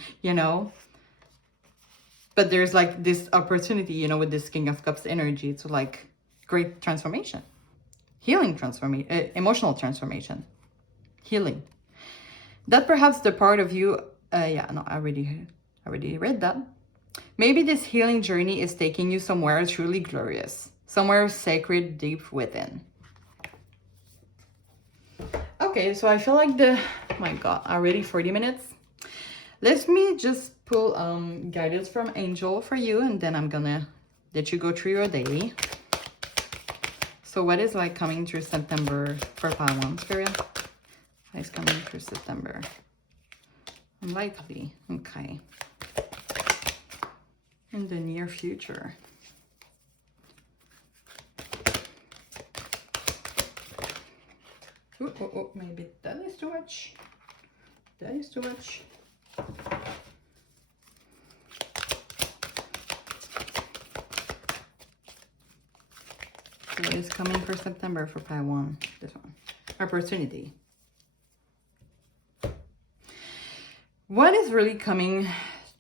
But there's like this opportunity, with this King of Cups energy to like great transformation, healing transformation, emotional transformation, healing. That perhaps the part of you, I already read that. Maybe this healing journey is taking you somewhere truly glorious, somewhere sacred deep within. Okay, so I feel like oh my god, already 40 minutes. Let me just pull guidance from Angel for you, and then I'm gonna let you go through your day. So what is like coming through September for Pile Spirit? What is coming through September? Unlikely. Okay. In the near future. Oh, maybe that is too much. That is too much. So what is coming for September for Pile 1? This one. Opportunity. What is really coming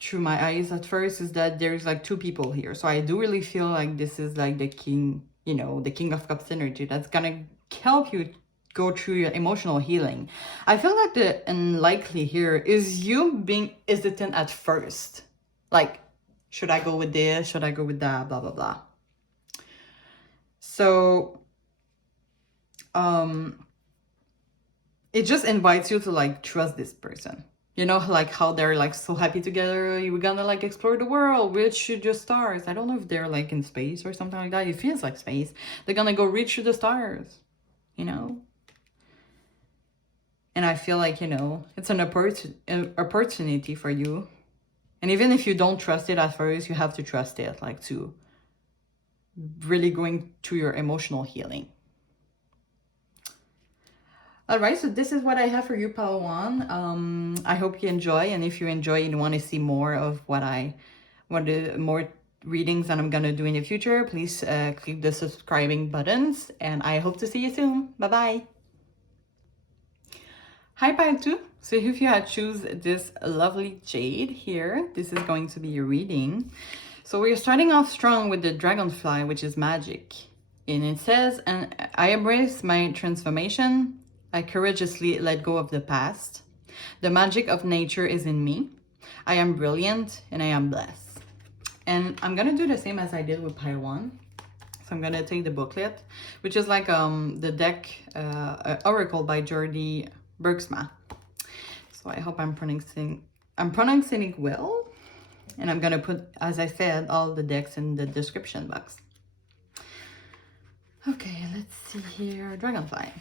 through my eyes at first is that there's like 2 people here. So I do really feel like this is like the king, the King of Cups energy that's gonna help you go through your emotional healing. I feel like the unlikely here is you being hesitant at first. Like, should I go with this? Should I go with that? Blah, blah, blah. So, it just invites you to like trust this person. Like how they're like so happy together. We're gonna like explore the world, reach the stars. I don't know if they're like in space or something like that. It feels like space. They're gonna go reach the stars, And I feel like, it's an opportunity for you And even if you don't trust it at first, you have to trust it, like to really going to your emotional healing. All right, so this is what I have for you, Pile One. I hope you enjoy, and if you enjoy and want to see more of more readings that I'm gonna do in the future, please click the subscribing buttons, and I hope to see you soon. Bye bye. Hi, Pile Two. So if you had choose this lovely Jade here, this is going to be your reading. So we're starting off strong with the Dragonfly, which is magic, and it says, "And I embrace my transformation. I courageously let go of the past. The magic of nature is in me. I am brilliant and I am blessed." And I'm gonna do the same as I did with Pile One. So I'm gonna take the booklet, which is like the deck Oracle by Jordi Bergsma. So I hope I'm pronouncing it well. And I'm gonna put, as I said, all the decks in the description box. Okay, let's see here. Dragonfly.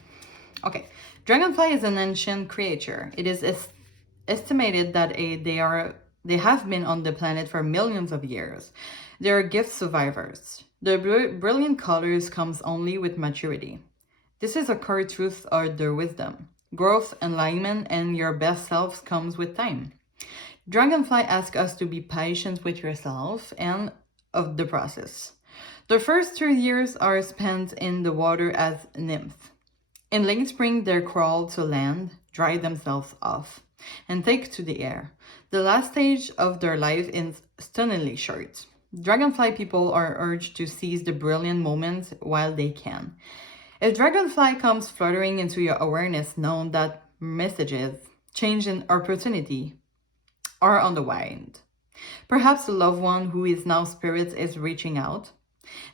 Okay, Dragonfly is an ancient creature. It is estimated that they have been on the planet for millions of years. They are gift survivors. Their brilliant colors comes only with maturity. This is a core truth or their wisdom. Growth, enlightenment, and your best selves comes with time. Dragonfly asks us to be patient with yourself and of the process. The first 3 years are spent in the water as nymphs. In late spring, they crawl to land, dry themselves off, and take to the air. The last stage of their life is stunningly short. Dragonfly people are urged to seize the brilliant moments while they can. If Dragonfly comes fluttering into your awareness, know that messages, change, and opportunity are on the wind. Perhaps a loved one who is now spirit is reaching out.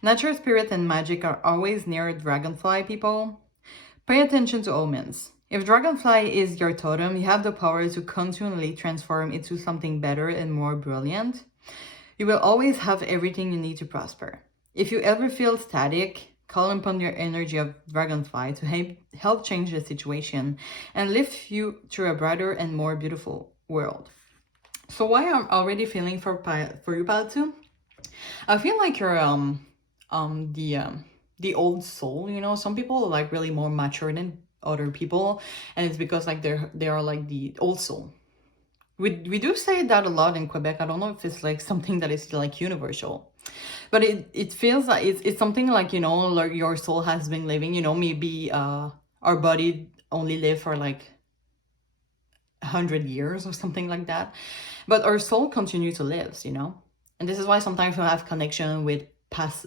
Nature, spirit, and magic are always near Dragonfly people. Pay attention to omens. If Dragonfly is your totem, you have the power to continually transform into something better and more brilliant. You will always have everything you need to prosper. If you ever feel static, call upon your energy of Dragonfly to help change the situation and lift you to a brighter and more beautiful world. So why I'm already feeling for you, Pile Two? I feel like you're the old soul, you know. Some people are like really more mature than other people, and it's because like they are like the old soul. We do say that a lot in Quebec. I don't know if it's like something that is like universal, but it feels like it's something like, you know, like your soul has been living, you know, maybe our body only live for like 100 years or something like that, but our soul continues to live, you know. And this is why sometimes we have connection with past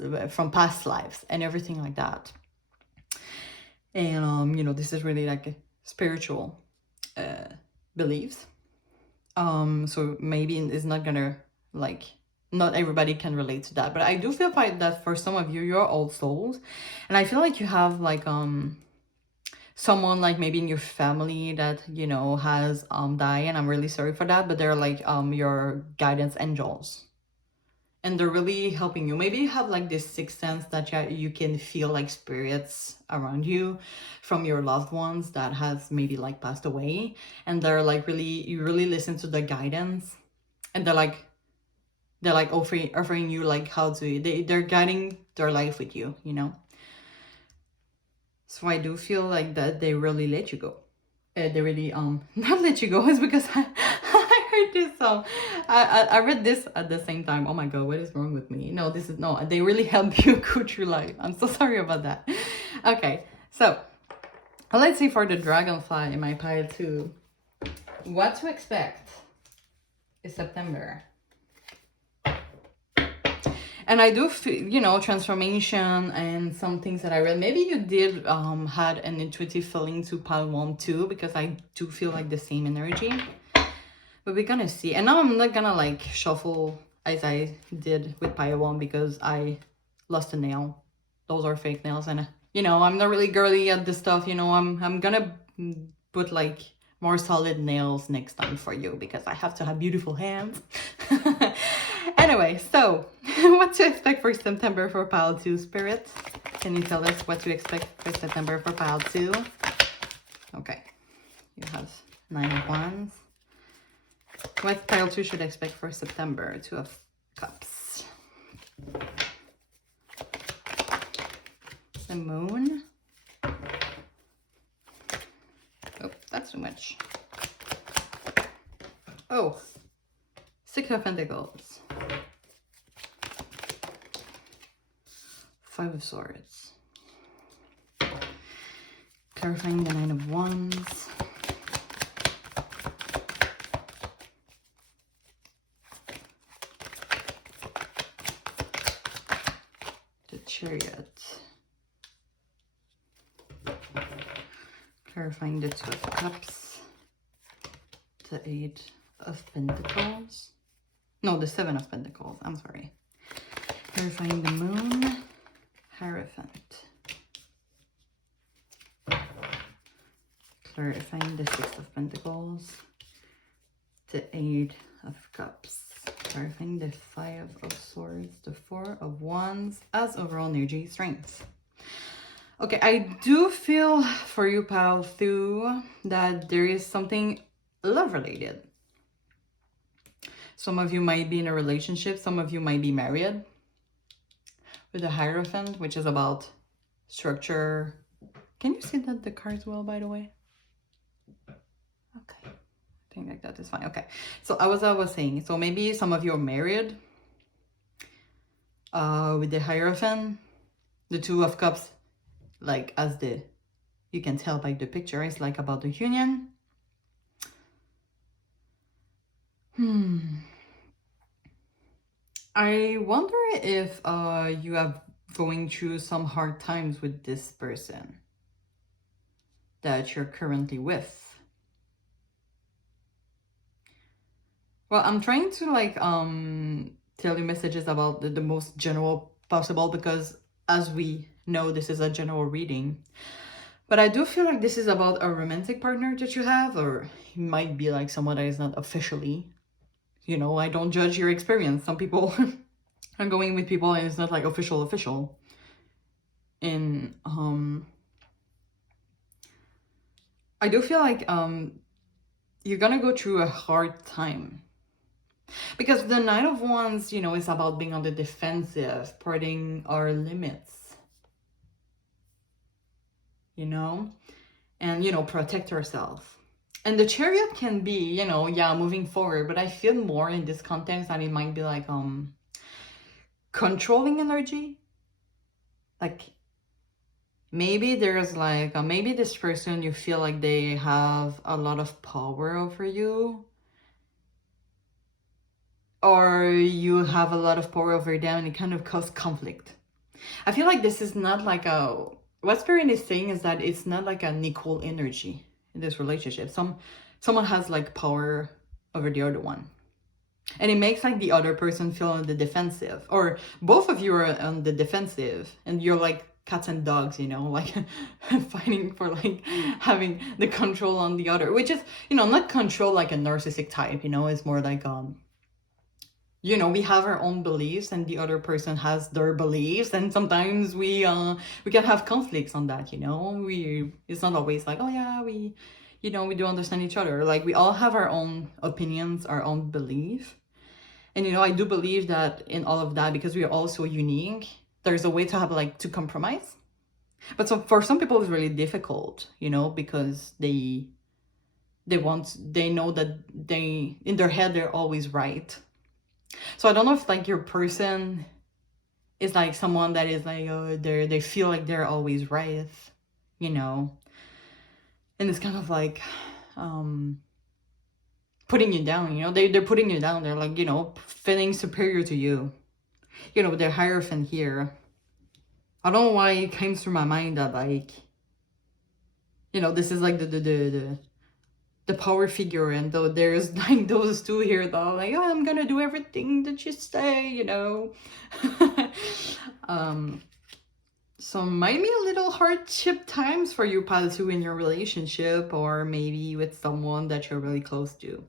lives and everything like that. And you know, this is really like a spiritual beliefs. So maybe it's not gonna, like, not everybody can relate to that, but I do feel like that for some of you, you're old souls, and I feel like you have like someone like maybe in your family that, you know, has died, and I'm really sorry for that, but they're like your guidance angels, and they're really helping you. Maybe you have like this sixth sense that you can feel like spirits around you from your loved ones that has maybe like passed away, and they're like you really listen to the guidance, and they're like offering you like how to, they're guiding their life with you, you know. So I do feel like that they really let you go. They really not let you go. It's because I heard this song. I read this at the same time. Oh my god, what is wrong with me? No, they really help you go through life. I'm so sorry about that. Okay, so let's see for the Dragonfly in my pile too. What to expect is September. And I do feel, you know, transformation and some things that I read. Maybe you did had an intuitive feeling to pile 1 too, because I do feel like the same energy. But we're gonna see. And now I'm not gonna like shuffle as I did with pile 1 because I lost a nail. Those are fake nails, and you know, I'm not really girly at this stuff. You know, I'm gonna put like more solid nails next time for you because I have to have beautiful hands. Anyway, so what to expect for September for pile 2, Spirit? Can you tell us what to expect for September for pile 2? Okay, you have 9 of Wands, What pile 2 should I expect for September? 2 of Cups. The Moon. Oh, that's too much. Oh, 6 of Pentacles. 5 of Swords. Clarifying the 9 of Wands. The Chariot. Clarifying the 2 of Cups. The 8 of Pentacles. No, the 7 of Pentacles. I'm sorry. Clarifying the Moon. Hierophant. Clarifying the 6 of Pentacles. The 8 of Cups. Clarifying the 5 of Swords. The 4 of Wands as overall energy strength. Okay, I do feel for you, pile 2, that there is something love related. Some of you might be in a relationship. Some of you might be married. With the Hierophant, which is about structure. Can you see that the cards well, by the way? Okay. I think like that is fine. Okay. So as I was saying, so maybe some of you are married. With the Hierophant, the 2 of Cups, like as you can tell by the picture, it's like about the union. I wonder if you are going through some hard times with this person that you're currently with. Well, I'm trying to like tell you messages about the most general possible, because as we know, this is a general reading. But I do feel like this is about a romantic partner that you have, or it might be like someone that is not officially. You know, I don't judge your experience. Some people are going with people and it's not like official. And I do feel like you're gonna go through a hard time. Because the 9 of Wands, you know, is about being on the defensive, putting our limits. You know? And, you know, protect ourselves. And the Chariot can be, you know, yeah, moving forward, but I feel more in this context that it might be like controlling energy. Like maybe there's like maybe this person, you feel like they have a lot of power over you, or you have a lot of power over them, and it kind of causes conflict. I feel like this is not like what Spirit is saying is that it's not like an equal energy in this relationship. Someone has like power over the other one, and it makes like the other person feel on the defensive, or both of you are on the defensive and you're like cats and dogs, you know, like fighting for like having the control on the other, which is, you know, not control like a narcissistic type, you know, it's more like you know, we have our own beliefs and the other person has their beliefs, and sometimes we can have conflicts on that, you know. It's not always like, oh yeah, we, you know, we do understand each other. Like we all have our own opinions, our own belief. And you know, I do believe that in all of that, because we are all so unique, there's a way to have like to compromise. But so for some people it's really difficult, you know, because they know that they in their head they're always right. So I don't know if like your person is like someone that is like they feel like they're always right, you know, and it's kind of like putting you down, you know. They're putting you down. They're like, you know, feeling superior to you, you know, with their Hierophant here. I don't know why it came through my mind that like, you know, this is like the power figure, and though there's like those two here that are like, oh, I'm gonna do everything that you say, you know. So might be a little hardship times for you, pile 2, in your relationship, or maybe with someone that you're really close to.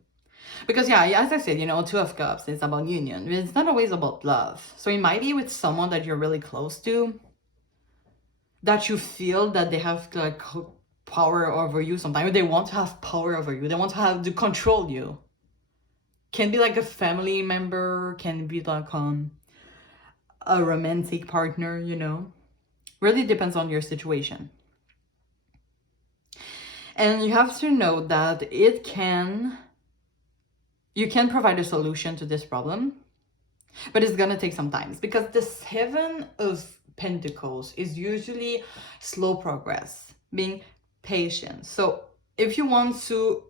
Because yeah, as I said, you know, 2 of Cups is about union. It's not always about love. So it might be with someone that you're really close to, that you feel that they have like power over you sometimes. They want to have power over you. They want to control you. Can be like a family member, can be like a romantic partner, you know. Really depends on your situation. And you have to know that you can provide a solution to this problem, but it's gonna take some time, because the Seven of Pentacles is usually slow progress, being patient. So if you want to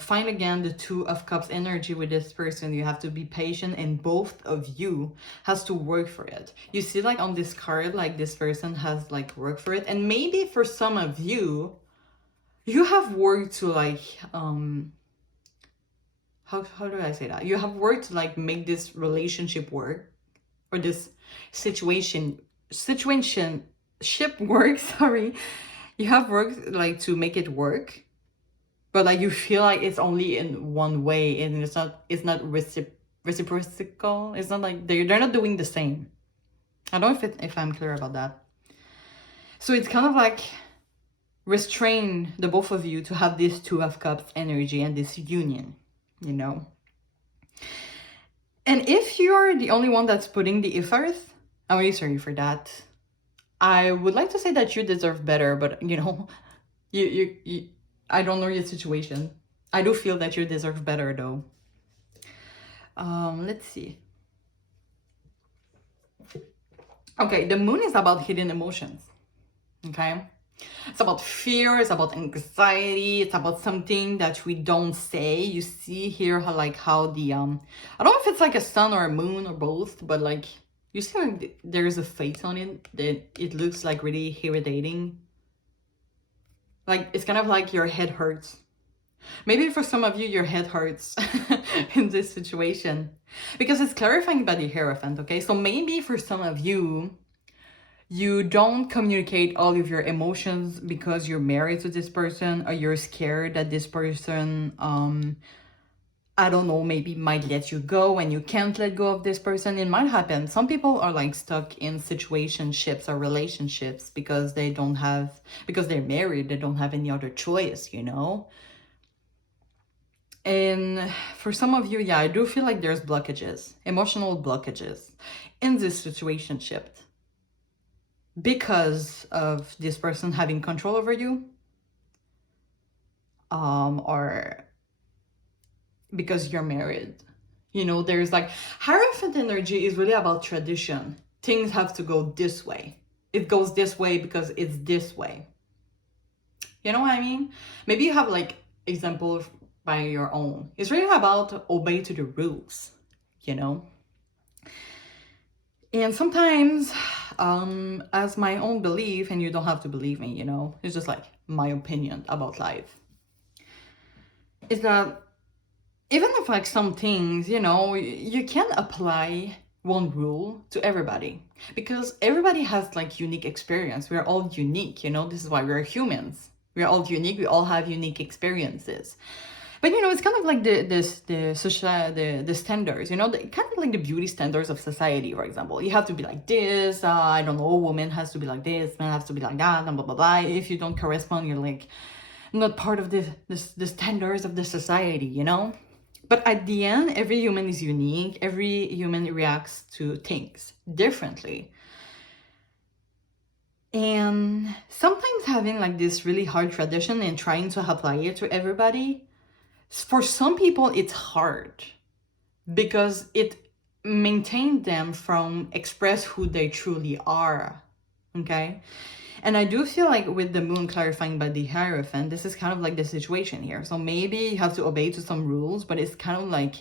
find again the Two of Cups energy with this person, you have to be patient, and both of you has to work for it. You see, like on this card, like this person has like worked for it, and maybe for some of you, you have worked to like how do I say that? You have worked to like make this relationship work, or this ship work, sorry. You have worked like to make it work, but like you feel like it's only in one way, and it's not reciprocal. It's not like they're not doing the same. I don't know if I'm clear about that. So it's kind of like restrain the both of you to have this Two of Cups energy and this union, you know. And if you're the only one that's putting the effort, I'm really sorry for that. I would like to say that you deserve better, but you know, you I don't know your situation. I do feel that you deserve better though. Let's see. Okay, the moon is about hidden emotions. Okay, it's about fear, it's about anxiety, it's about something that we don't say. You see here how the I don't know if it's like a sun or a moon or both, but like you see like there's a face on it that it looks like really irritating. Like it's kind of like your head hurts. Maybe for some of you, your head hurts in this situation, because it's clarifying about the Hierophant, okay? So maybe for some of you, you don't communicate all of your emotions because you're married to this person, or you're scared that this person, I don't know, maybe might let you go and you can't let go of this person. It might happen. Some people are like stuck in situationships or relationships because because they're married, they don't have any other choice, you know? And for some of you, yeah, I do feel like there's blockages, emotional blockages in this situationship because of this person having control over you, or because you're married. You know, there's like Hierophant energy is really about tradition. Things have to go this way. It goes this way because it's this way. You know what I mean? Maybe you have like example by your own. It's really about obey to the rules, you know? And sometimes, as my own belief, and you don't have to believe me, you know, it's just like my opinion about life, is that even if like some things, you know, you can't apply one rule to everybody, because everybody has like unique experience. We're all unique, you know, this is why we're humans. We're all unique, we all have unique experiences. But you know, it's kind of like the standards, you know, kind of like the beauty standards of society, for example. You have to be like this, I don't know, woman has to be like this, man has to be like that, and blah, blah, blah. If you don't correspond, you're like not part of the standards of the society, you know? But at the end, every human is unique. Every human reacts to things differently. And sometimes having like this really hard tradition and trying to apply it to everybody, for some people it's hard because it maintains them from express who they truly are, okay? And I do feel like with the moon clarifying by the Hierophant, this is kind of like the situation here. So maybe you have to obey to some rules, but it's kind of like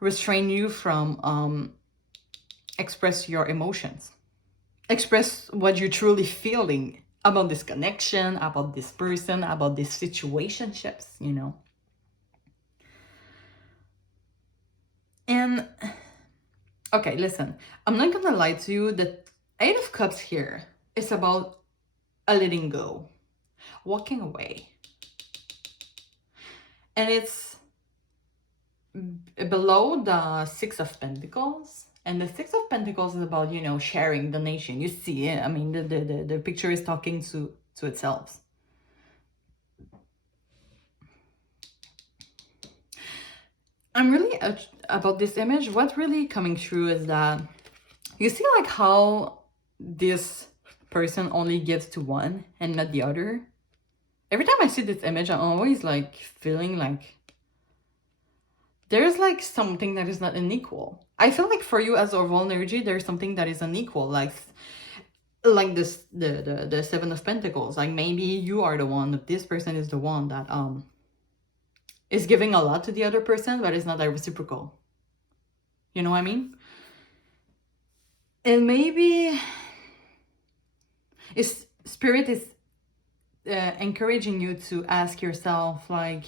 restrain you from express your emotions, express what you're truly feeling about this connection, about this person, about these situationships, you know? And okay, listen, I'm not gonna lie to you, the Eight of Cups here is about a letting go, walking away. And it's below the Six of Pentacles. And the Six of Pentacles is about, you know, sharing, donation. You see it. I mean, the picture is talking to itself. I'm really about this image. What's really coming through is that you see like how this person only gives to one and not the other. Every time I see this image, I'm always like feeling like there's like something that is not unequal. I feel like for you as overall energy, there's something that is unequal, like this the Seven of Pentacles. Like maybe you are the one, this person is the one that is giving a lot to the other person, but it's not like reciprocal. You know what I mean? And maybe spirit is encouraging you to ask yourself, like,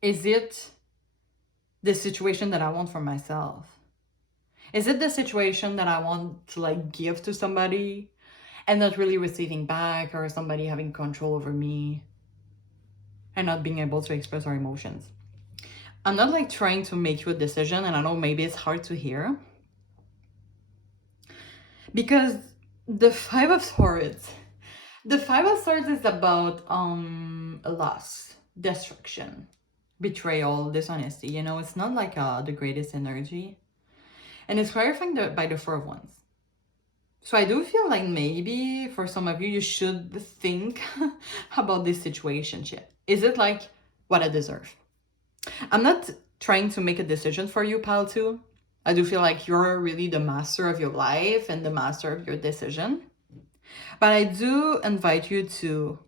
is it the situation that I want for myself? Is it the situation that I want to like give to somebody and not really receiving back, or somebody having control over me and not being able to express our emotions? I'm not like trying to make you a decision, and I know maybe it's hard to hear, because the Five of Swords is about a loss, destruction, betrayal, dishonesty. You know, it's not like the greatest energy, and it's clarifying by the Four of Wands. So I do feel like maybe for some of you, you should think about this situationship. Is it like what I deserve? I'm not trying to make a decision for you, pal, too. I do feel like you're really the master of your life and the master of your decision. But I do invite you to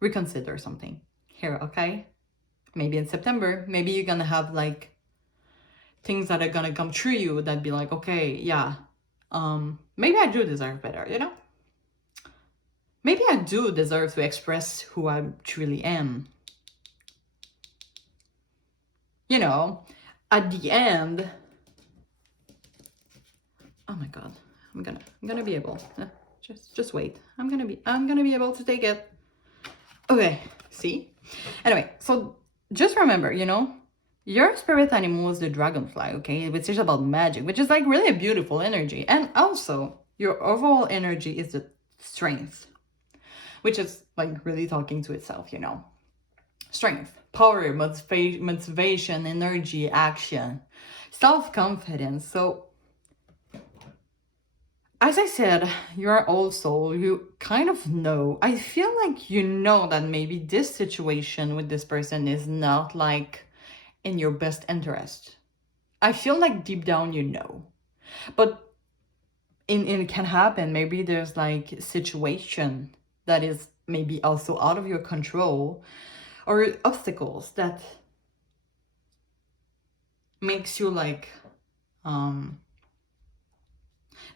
reconsider something here, okay? Maybe in September, maybe you're gonna have like things that are gonna come through you that be like, okay, yeah, maybe I do deserve better, you know? Maybe I do deserve to express who I truly am. You know, at the end, oh my God, I'm gonna be able. Just wait. I'm gonna be able to take it. Okay, see? Anyway, so just remember, you know, your spirit animal is the dragonfly, okay? Which is about magic, which is like really a beautiful energy. And also, your overall energy is the strength, which is like really talking to itself, you know. Strength, power, motivation, energy, action, self-confidence. So as I said, you're also, you kind of know, I feel like you know that maybe this situation with this person is not like in your best interest. I feel like deep down you know. But it can happen. Maybe there's like situation that is maybe also out of your control, or obstacles that makes you like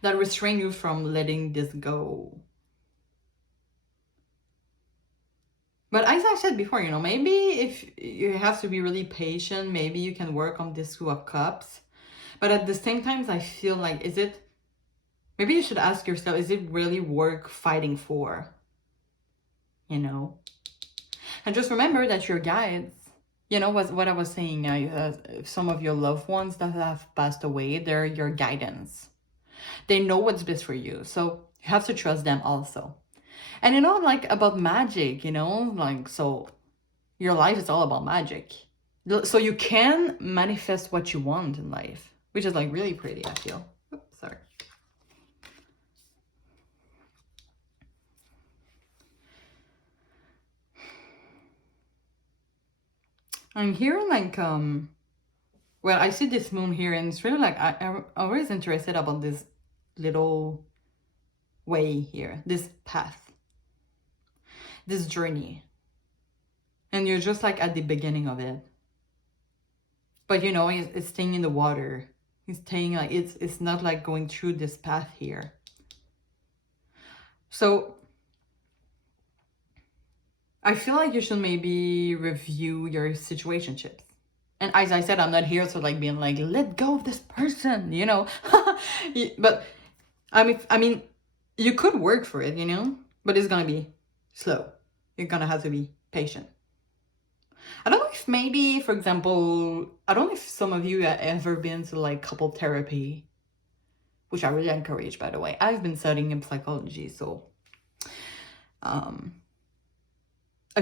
that restrain you from letting this go. But as I said before, you know, maybe if you have to be really patient, maybe you can work on this Two of Cups. But at the same time, I feel like, maybe you should ask yourself, is it really worth fighting for? You know? And just remember that your guides, you know, what I was saying, some of your loved ones that have passed away, they're your guidance. They know what's best for you. So you have to trust them also. And you know, like about magic, you know, like, so your life is all about magic. So you can manifest what you want in life, which is like really pretty, I feel. Oops, sorry. I'm hearing like, well, I see this moon here, and it's really like, I'm always interested about this little way here, this path, this journey. And you're just like at the beginning of it. But you know, it's staying in the water. It's staying like, it's not like going through this path here. So I feel like you should maybe review your situationships. And as I said, I'm not here to like being like, let go of this person, you know. But I mean, you could work for it, you know, but it's gonna be slow. You're gonna have to be patient. I don't know if maybe, for example, I don't know if some of you have ever been to like couple therapy, which I really encourage, by the way. I've been studying in psychology, so I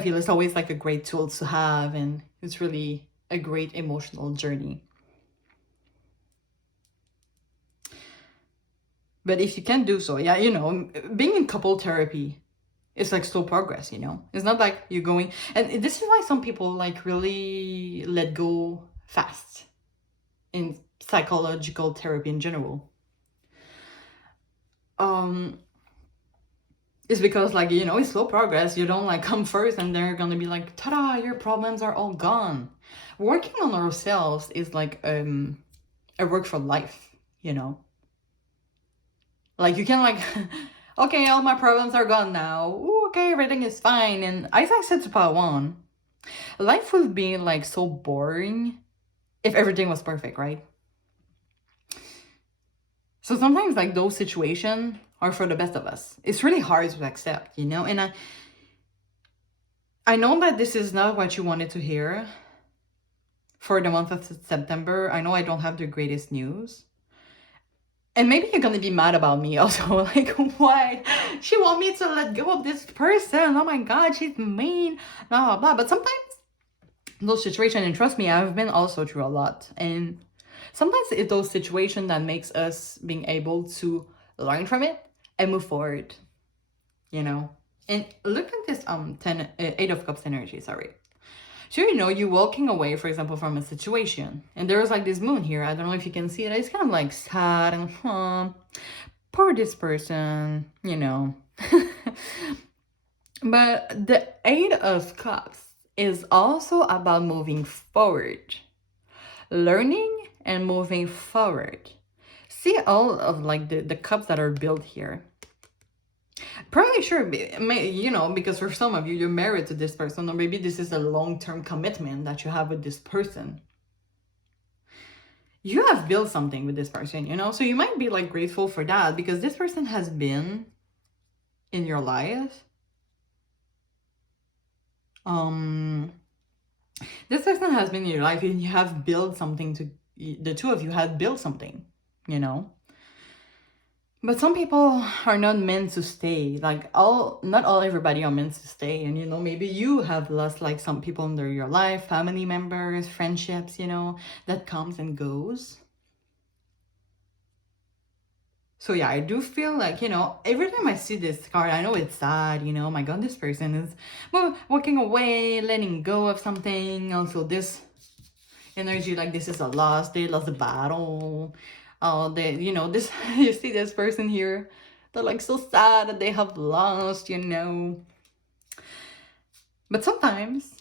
feel it's always like a great tool to have, and it's really a great emotional journey. But if you can't do so, yeah, you know, being in couple therapy, it's like slow progress, you know? It's not like you're going, and this is why some people like really let go fast in psychological therapy in general. It's because, like, you know, it's slow progress. You don't like come first and they're gonna be like, ta-da, your problems are all gone. Working on ourselves is like a work for life, you know? Like, you can like, okay, all my problems are gone now. Ooh, okay, everything is fine. And as I said to part one, life would be like so boring if everything was perfect, right? So sometimes like those situations are for the best of us. It's really hard to accept, you know? And I know that this is not what you wanted to hear for the month of September. I know I don't have the greatest news. And maybe you're gonna be mad about me also. Like, why? She want me to let go of this person. Oh my god, she's mean. Blah, blah, blah. But sometimes those situations, and trust me, I've been also through a lot. And sometimes it's those situations that makes us being able to learn from it and move forward, you know? And look at this 8 of Cups energy, sorry. So, you know, you're walking away, for example, from a situation, and there's like this moon here. I don't know if you can see it. It's kind of like sad and poor this person, you know. But the 8 of Cups is also about moving forward, learning and moving forward. See all of like the cups that are built here. Probably sure, you know, because for some of you, you're married to this person, or maybe this is a long-term commitment that you have with this person. You have built something with this person, you know, so you might be like grateful for that because this person has been in your life. This person has been in your life and you have built something the two of you have built something, you know. But some people are not meant to stay. Like not all everybody are meant to stay. And you know, maybe you have lost like some people in your life, family members, friendships, you know, that comes and goes. So yeah, I do feel like, you know, every time I see this card, I know it's sad, you know, oh my god, this person is walking away, letting go of something. Also this energy, like this is a loss, they lost the battle. They, you know, this, you see this person here, they're like so sad that they have lost, you know. But sometimes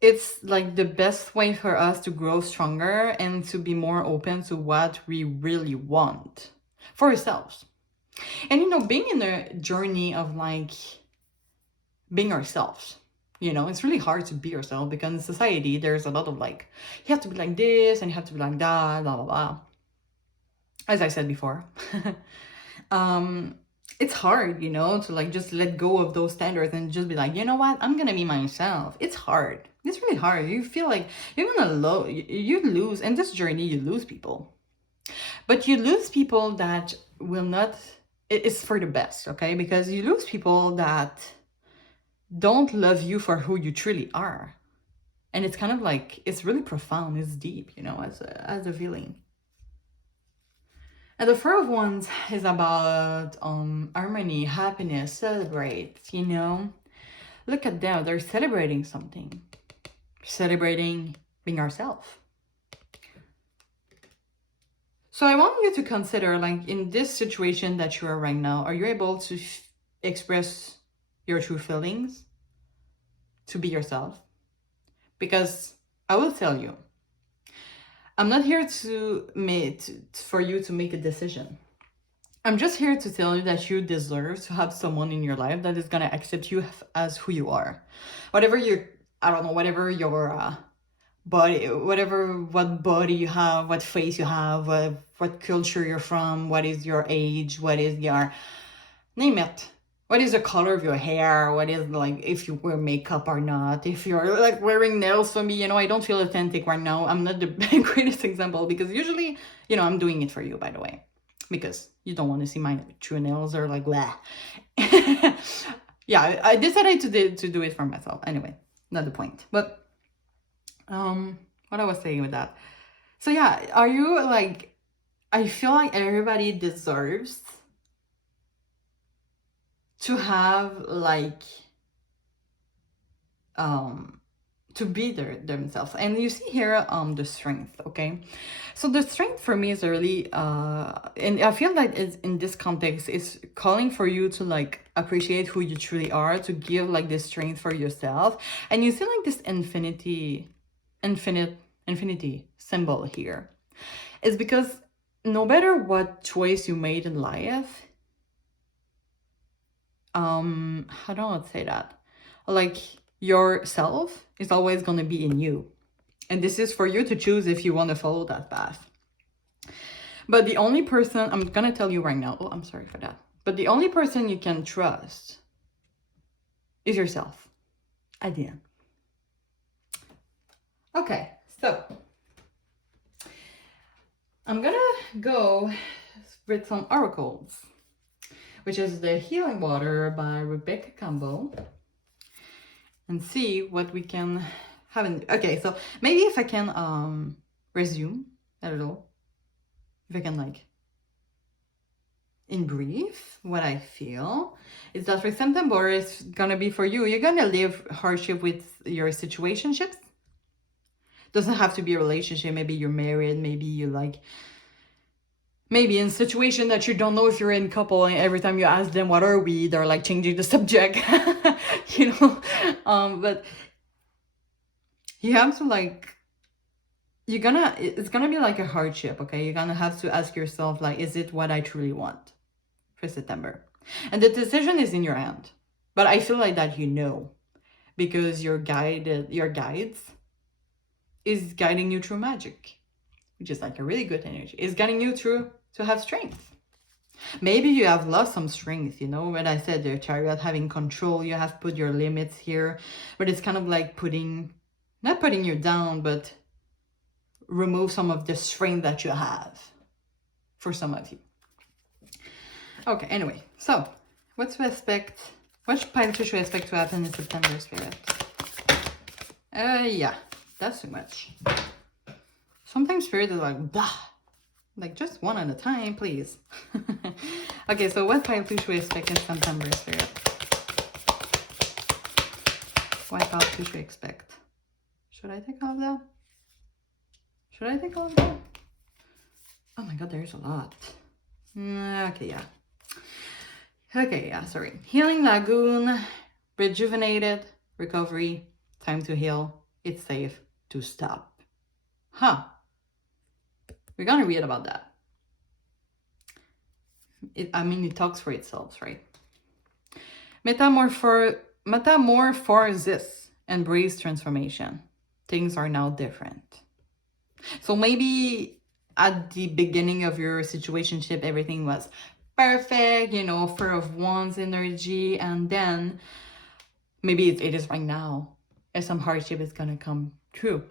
it's like the best way for us to grow stronger and to be more open to what we really want for ourselves. And you know, being in a journey of like being ourselves, you know, it's really hard to be yourself because in society there's a lot of like, you have to be like this and you have to be like that, blah blah blah. As I said before. It's hard, you know, to like just let go of those standards and just be like, you know what, I'm gonna be myself. It's hard. It's really hard. You feel like you're gonna you lose in this journey, you lose people. But you lose people that will not, it's for the best, okay? Because you lose people that don't love you for who you truly are. And it's kind of like, it's really profound, it's deep, you know, as a feeling. And the Four of Wands is about harmony, happiness, celebrate, you know. Look at them, they're celebrating something. Celebrating being ourselves. So I want you to consider, like, in this situation that you are right now, are you able to express your true feelings? To be yourself? Because I will tell you, I'm not here for you to make a decision. I'm just here to tell you that you deserve to have someone in your life that is gonna accept you as who you are. Whatever I don't know, whatever your body, what body you have, what face you have, what culture you're from, what is your age, what is your, name it. What is the color of your hair? What is like, if you wear makeup or not? If you're like wearing nails for me, you know, I don't feel authentic right now. I'm not the greatest example because usually, you know, I'm doing it for you, by the way, because you don't want to see my true nails or like, blah. Yeah, I decided to do it for myself. Anyway, not the point. But what I was saying with that. So yeah, are you like I feel like everybody deserves to have like to be themselves. And you see here the strength, okay? So the strength for me is really and I feel like it's in this context is calling for you to like appreciate who you truly are, to give like this strength for yourself. And you see like this infinity symbol here. It's because no matter what choice you made in life, how do I say that? Like yourself is always going to be in you. And this is for you to choose if you want to follow that path. But the only person, I'm going to tell you right now, oh, I'm sorry for that. But the only person you can trust is yourself at the end. Okay, so I'm going to go with some oracles, which is the Healing Water by Rebecca Campbell, and see what we can have in. Okay, so maybe if I can resume, I don't know, if I can like in brief what I feel is that for September is gonna be for you. You're gonna live hardship with your situationships. Doesn't have to be a relationship. Maybe you're married, maybe you like maybe in a situation that you don't know if you're in couple, and every time you ask them what are we, they're like changing the subject. You know, but you have to like, it's gonna be like a hardship, okay? You're gonna have to ask yourself like, is it what I truly want for September? And the decision is in your hand, but I feel like that, you know, because your guides is guiding you through magic, which is like a really good energy. It's guiding you through to have strength. Maybe you have lost some strength, you know, when I said your chariot having control, you have put your limits here, but it's kind of like not putting you down, but remove some of the strength that you have for some of you. Okay, anyway, so what pile should we expect to happen in September, Spirit? Yeah, that's too much. Sometimes Spirit is like, bah, like just one at a time, please. Okay, so what pile should we expect in September, Spirit? What pile should we expect? Should I take all of that? Should I take all of that? Oh my god, there's a lot. Okay, yeah. Okay, yeah, sorry. Healing Lagoon, rejuvenated, recovery, time to heal, it's safe to stop. Huh. We're gonna read about that. It talks for itself, right? Metamorphosis, embrace transformation. Things are now different. So maybe at the beginning of your situationship, everything was perfect, you know, Four of Wands energy, and then maybe it is right now, and some hardship is gonna come true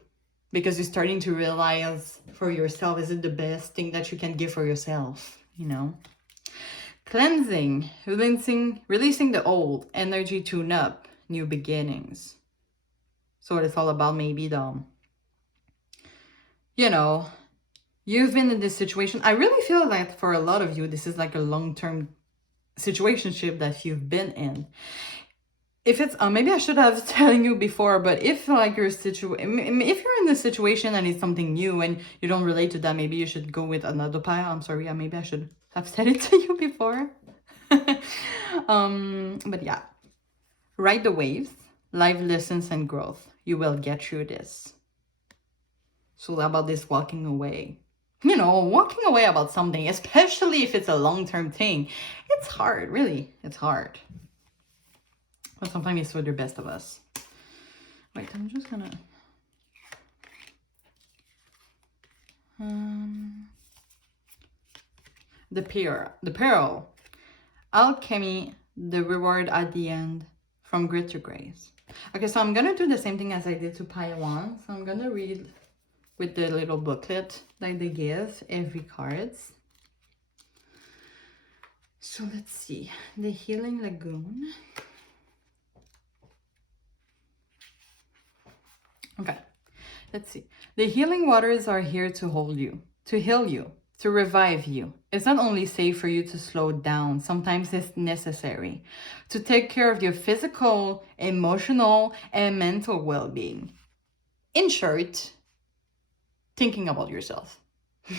because you're starting to realize for yourself, is it the best thing that you can give for yourself, you know? Cleansing, releasing the old, energy tune up, new beginnings. So it's all about maybe you know, you've been in this situation. I really feel that for a lot of you, this is like a long-term situationship that you've been in. If it's maybe I should have telling you before, but if like if you're in this situation and it's something new and you don't relate to that, maybe you should go with another pile. I'm sorry, maybe I should have said it to you before. But yeah, ride the waves, life lessons and growth. You will get through this. So about this walking away, you know, walking away about something, especially if it's a long-term thing, it's hard, really, it's hard. But sometimes it's for the best of us. Wait, I'm just gonna... the peril, alchemy, the reward at the end, from grit to grace. Okay, so I'm gonna do the same thing as I did to pile 1. So I'm gonna read with the little booklet that they give every cards. So let's see, the Healing Lagoon. Okay, let's see. The healing waters are here to hold you, to heal you, to revive you. It's not only safe for you to slow down, sometimes it's necessary to take care of your physical, emotional, and mental well-being. In short, thinking about yourself.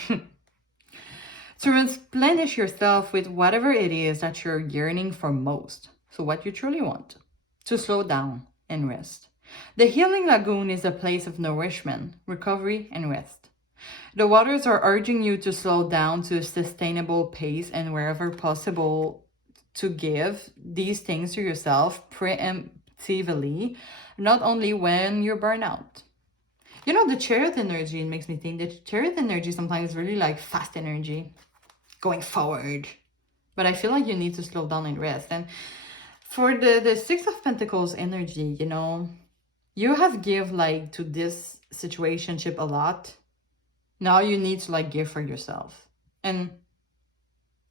To replenish yourself with whatever it is that you're yearning for most. So what you truly want. To slow down and rest. The healing lagoon is a place of nourishment, recovery, and rest. The waters are urging you to slow down to a sustainable pace and wherever possible to give these things to yourself preemptively, not only when you're burnt out. You know, the chariot energy, it makes me think that chariot energy sometimes is really like fast energy, going forward. But I feel like you need to slow down and rest. And for the Six of Pentacles energy, you know, you have give like to this situationship a lot. Now you need to like give for yourself and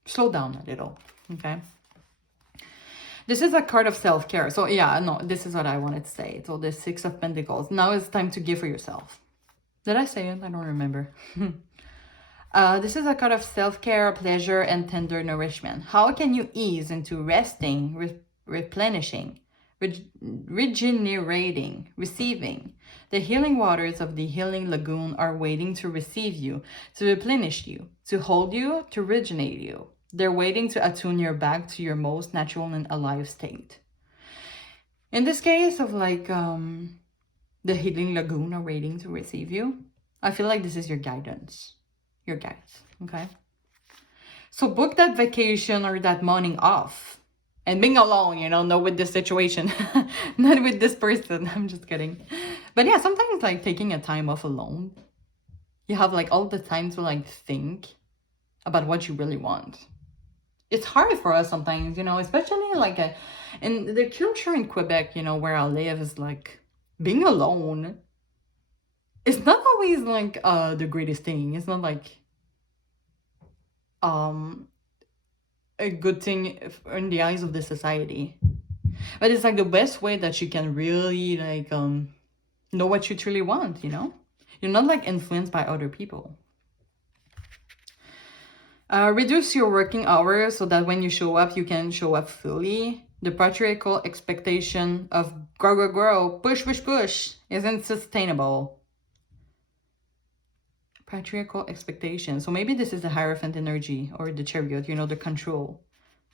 slow down a little, okay? This is a card of self-care. So yeah, no, this is what I wanted to say. So the Six of Pentacles. Now it's time to give for yourself. Did I say it? I don't remember. This is a card of self-care, pleasure, and tender nourishment. How can you ease into resting, replenishing, regenerating, receiving? The healing waters of the healing lagoon are waiting to receive you, to replenish you, to hold you, to regenerate you. They're waiting to attune your back to your most natural and alive state. In this case of like the healing lagoon are waiting to receive you, I feel like this is your guidance. Your guides, okay? So book that vacation or that morning off. And being alone, you know, not with this situation. Not with this person. I'm just kidding. But yeah, sometimes like taking a time off alone, you have like all the time to like think about what you really want. It's hard for us sometimes, you know, especially like in the culture in Quebec, you know, where I live is like being alone. It's not always like the greatest thing. It's not like a good thing in the eyes of the society. But it's like the best way that you can really like know what you truly want, you know? You're not like influenced by other people. Reduce your working hours so that when you show up, you can show up fully. The patriarchal expectation of grow, push, push, push isn't sustainable. Patriarchal expectation. So maybe this is the Hierophant energy or the Chariot, you know, the control.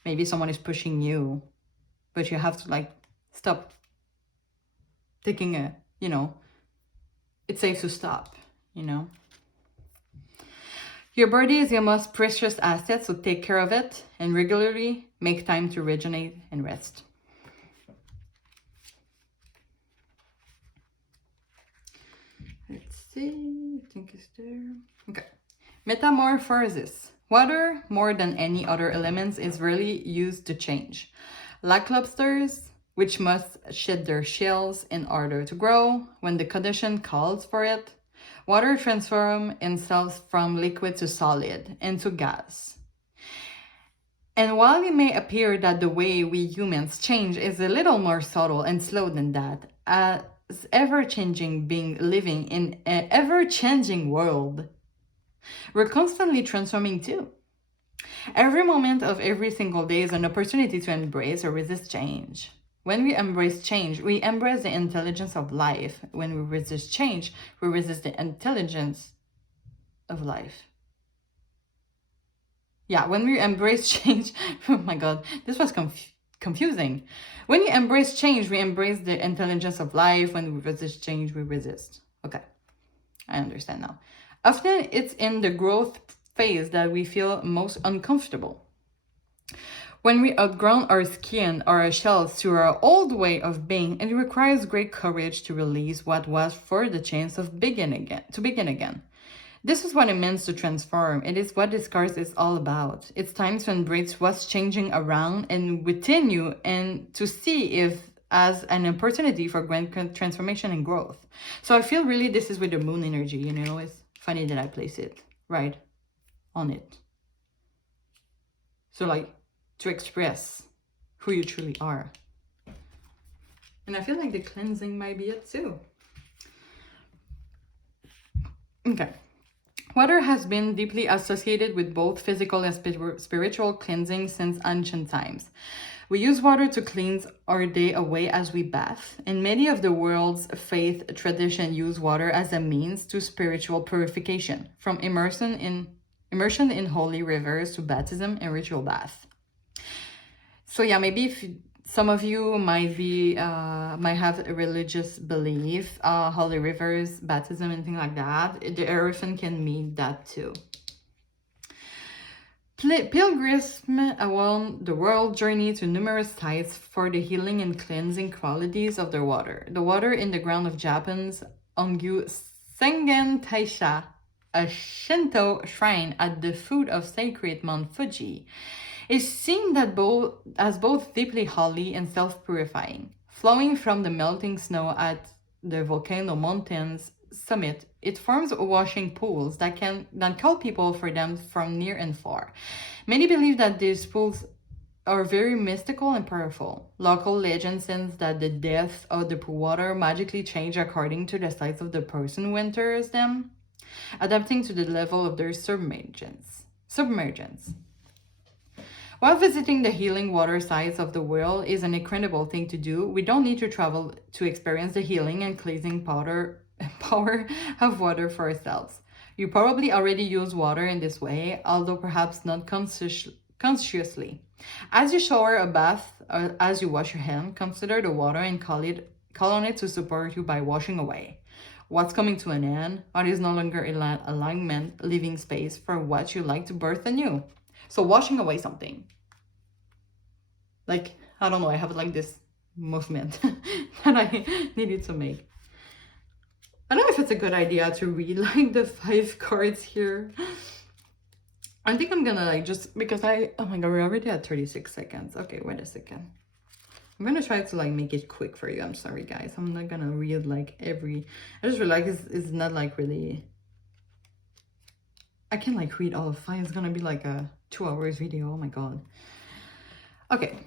Maybe someone is pushing you, but you have to like stop taking a, you know, it's safe to stop, you know. Your body is your most precious asset, so take care of it and regularly make time to regenerate and rest. Let's see, I think it's there. Okay. Metamorphosis. Water, more than any other elements, is rarely used to change. Like lobsters, which must shed their shells in order to grow, when the condition calls for it, water transforms itself from liquid to solid, into gas. And while it may appear that the way we humans change is a little more subtle and slow than that, as ever-changing being living in an ever-changing world, we're constantly transforming too. Every moment of every single day is an opportunity to embrace or resist change. When we embrace change, we embrace the intelligence of life. When we resist change, we resist the intelligence of life. Yeah, when we embrace change, oh my God, this was confusing. When you embrace change, we embrace the intelligence of life. When we resist change, we resist. Okay, I understand now. Often it's in the growth phase that we feel most uncomfortable. When we outgrow our skin or our shells to our old way of being, it requires great courage to release what was for the chance of begin again. This is what it means to transform. It is what this course is all about. It's time to embrace what's changing around and within you and to see if as an opportunity for grand transformation and growth. So I feel really this is with the moon energy, you know, it's funny that I place it right on it. So like to express who you truly are. And I feel like the cleansing might be it too. Okay. Water has been deeply associated with both physical and spiritual cleansing since ancient times. We use water to cleanse our day away as we bath, and many of the world's faith tradition use water as a means to spiritual purification, from immersion in holy rivers to baptism and ritual bath. So yeah, maybe if some of you might have a religious belief, holy rivers, baptism, and things like that, the Ariane can mean that too. Pilgrims around the world journey to numerous sites for the healing and cleansing qualities of their water. The water in the ground of Japan's Ongyu Sengen Taisha, a Shinto shrine at the foot of sacred Mount Fuji, is seen that as both deeply holy and self-purifying. Flowing from the melting snow at the volcano mountain's summit, it forms washing pools that call people for them from near and far. Many believe that these pools are very mystical and powerful. Local legend says that the depth of the pool water magically change according to the size of the person who enters them, adapting to the level of their submergence. While visiting the healing water sites of the world is an incredible thing to do, we don't need to travel to experience the healing and cleansing power of water for ourselves. You probably already use water in this way, although perhaps not consciously. As you shower a bath or as you wash your hand, consider the water and call on it to support you by washing away what's coming to an end, what is no longer in alignment, leaving space for what you like to birth anew. So washing away something. Like, I don't know, I have like this movement that I needed to make. I don't know if it's a good idea to read like the 5 cards here. I think I'm gonna like just because oh my god, we're already at 36 seconds. Okay, wait a second. I'm gonna try to like make it quick for you. I'm sorry guys, I'm not gonna read like I just realized it's not like really, I can like read all of 5. It's gonna be like a 2 hours video. Oh my god. Okay,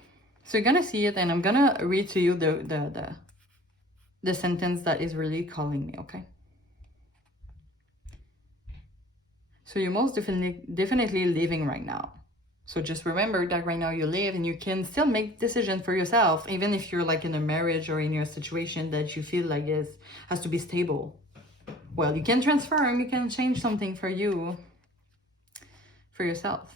so you're gonna see it and I'm gonna read to you the sentence that is really calling me, okay? So you're most definitely living right now. So just remember that right now you live and you can still make decisions for yourself, even if you're like in a marriage or in your situation that you feel like has to be stable. Well, you can transform, you can change something for you, for yourself.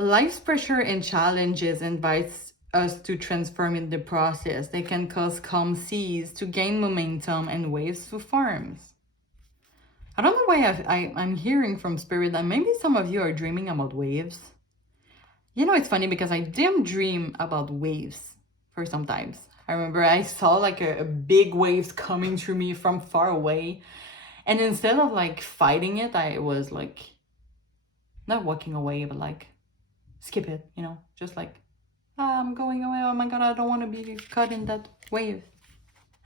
Life's pressure and challenges invites us to transform in the process. They can cause calm seas to gain momentum and waves to form. I don't know why I'm hearing from spirit that maybe some of you are dreaming about waves. You know, it's funny because I didn't dream about waves for sometimes. I remember I saw like a big waves coming through me from far away. And instead of like fighting it, I was like, not walking away, but like, skip it, you know, just like, I'm going away. Oh my god, I don't want to be caught in that wave.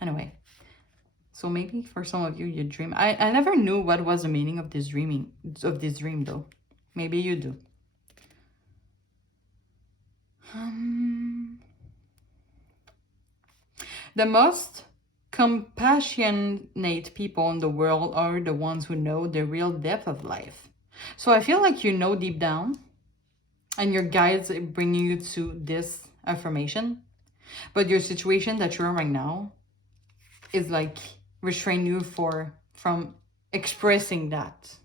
Anyway, so maybe for some of you, you dream. I never knew what was the meaning of this dream though. Maybe you do. The most compassionate people in the world are the ones who know the real depth of life. So I feel like you know deep down, and your guides are bringing you to this affirmation, but your situation that you're in right now is like restrain you from expressing that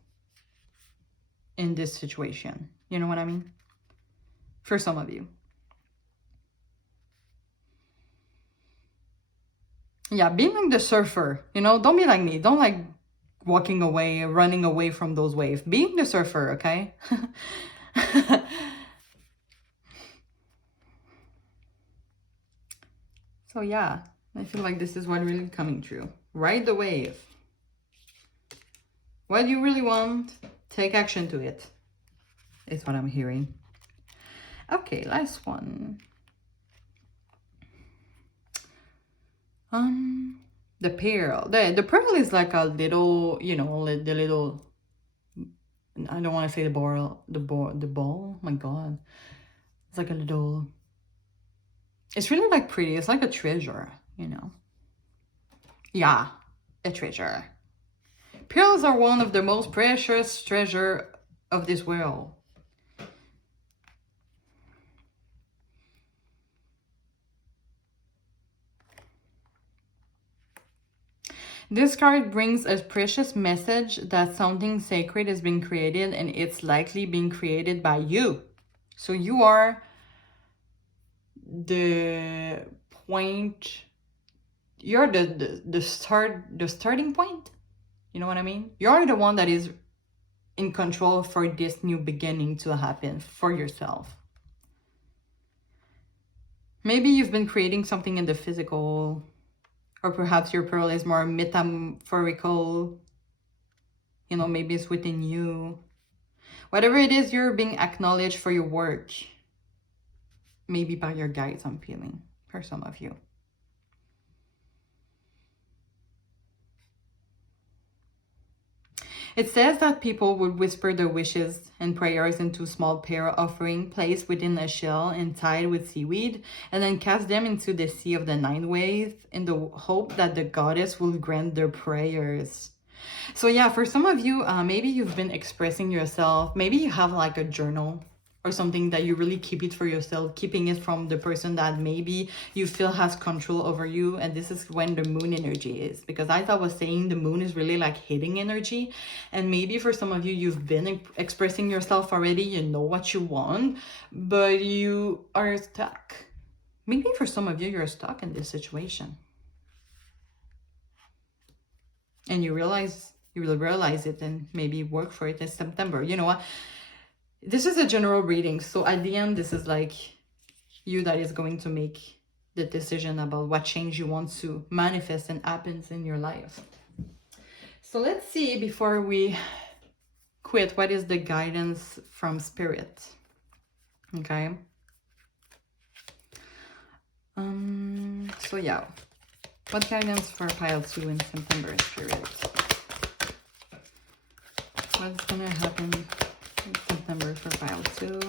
in this situation. You know what I mean? For some of you. Yeah, being like the surfer, you know, don't be like me. Don't like walking away, running away from those waves. Being the surfer, okay? So yeah, I feel like this is what really coming true. Ride the wave. What do you really want? Take action to it. Is what I'm hearing. Okay, last one. The pearl. The pearl is like a little, you know, the little, I don't want to say the ball. Oh my god. It's like a little, it's really like pretty. It's like a treasure. you know. Yeah, a treasure. Pearls are one of the most precious treasure of this world. This card brings a precious message that something sacred is being created, and it's likely being created by you. So you are the point, you're the starting point. You know what I mean? You're the one that is in control for this new beginning to happen for yourself. Maybe you've been creating something in the physical, or perhaps your pearl is more metaphorical. You know, maybe it's within you. Whatever it is, you're being acknowledged for your work. Maybe by your guides, I'm feeling, for some of you. It says that people would whisper their wishes and prayers into a small prayer offering placed within a shell and tied with seaweed, and then cast them into the sea of the nine waves in the hope that the goddess will grant their prayers. So yeah, for some of you, maybe you've been expressing yourself. Maybe you have like a journal or something that you really keep it for yourself, keeping it from the person that maybe you feel has control over you. And this is when the moon energy is, because as I was saying, the moon is really like hitting energy. And maybe for some of you, you've been expressing yourself already, you know what you want, but you are stuck. Maybe for some of you, you're stuck in this situation. And you will realize it and maybe work for it in September. You know what? This is a general reading, so at the end, this is like you that is going to make the decision about what change you want to manifest and happens in your life. So let's see, before we quit, what is the guidance from Spirit? Okay. So yeah, what guidance for pile 2 in September, Spirit? What's gonna happen in September for pile 2?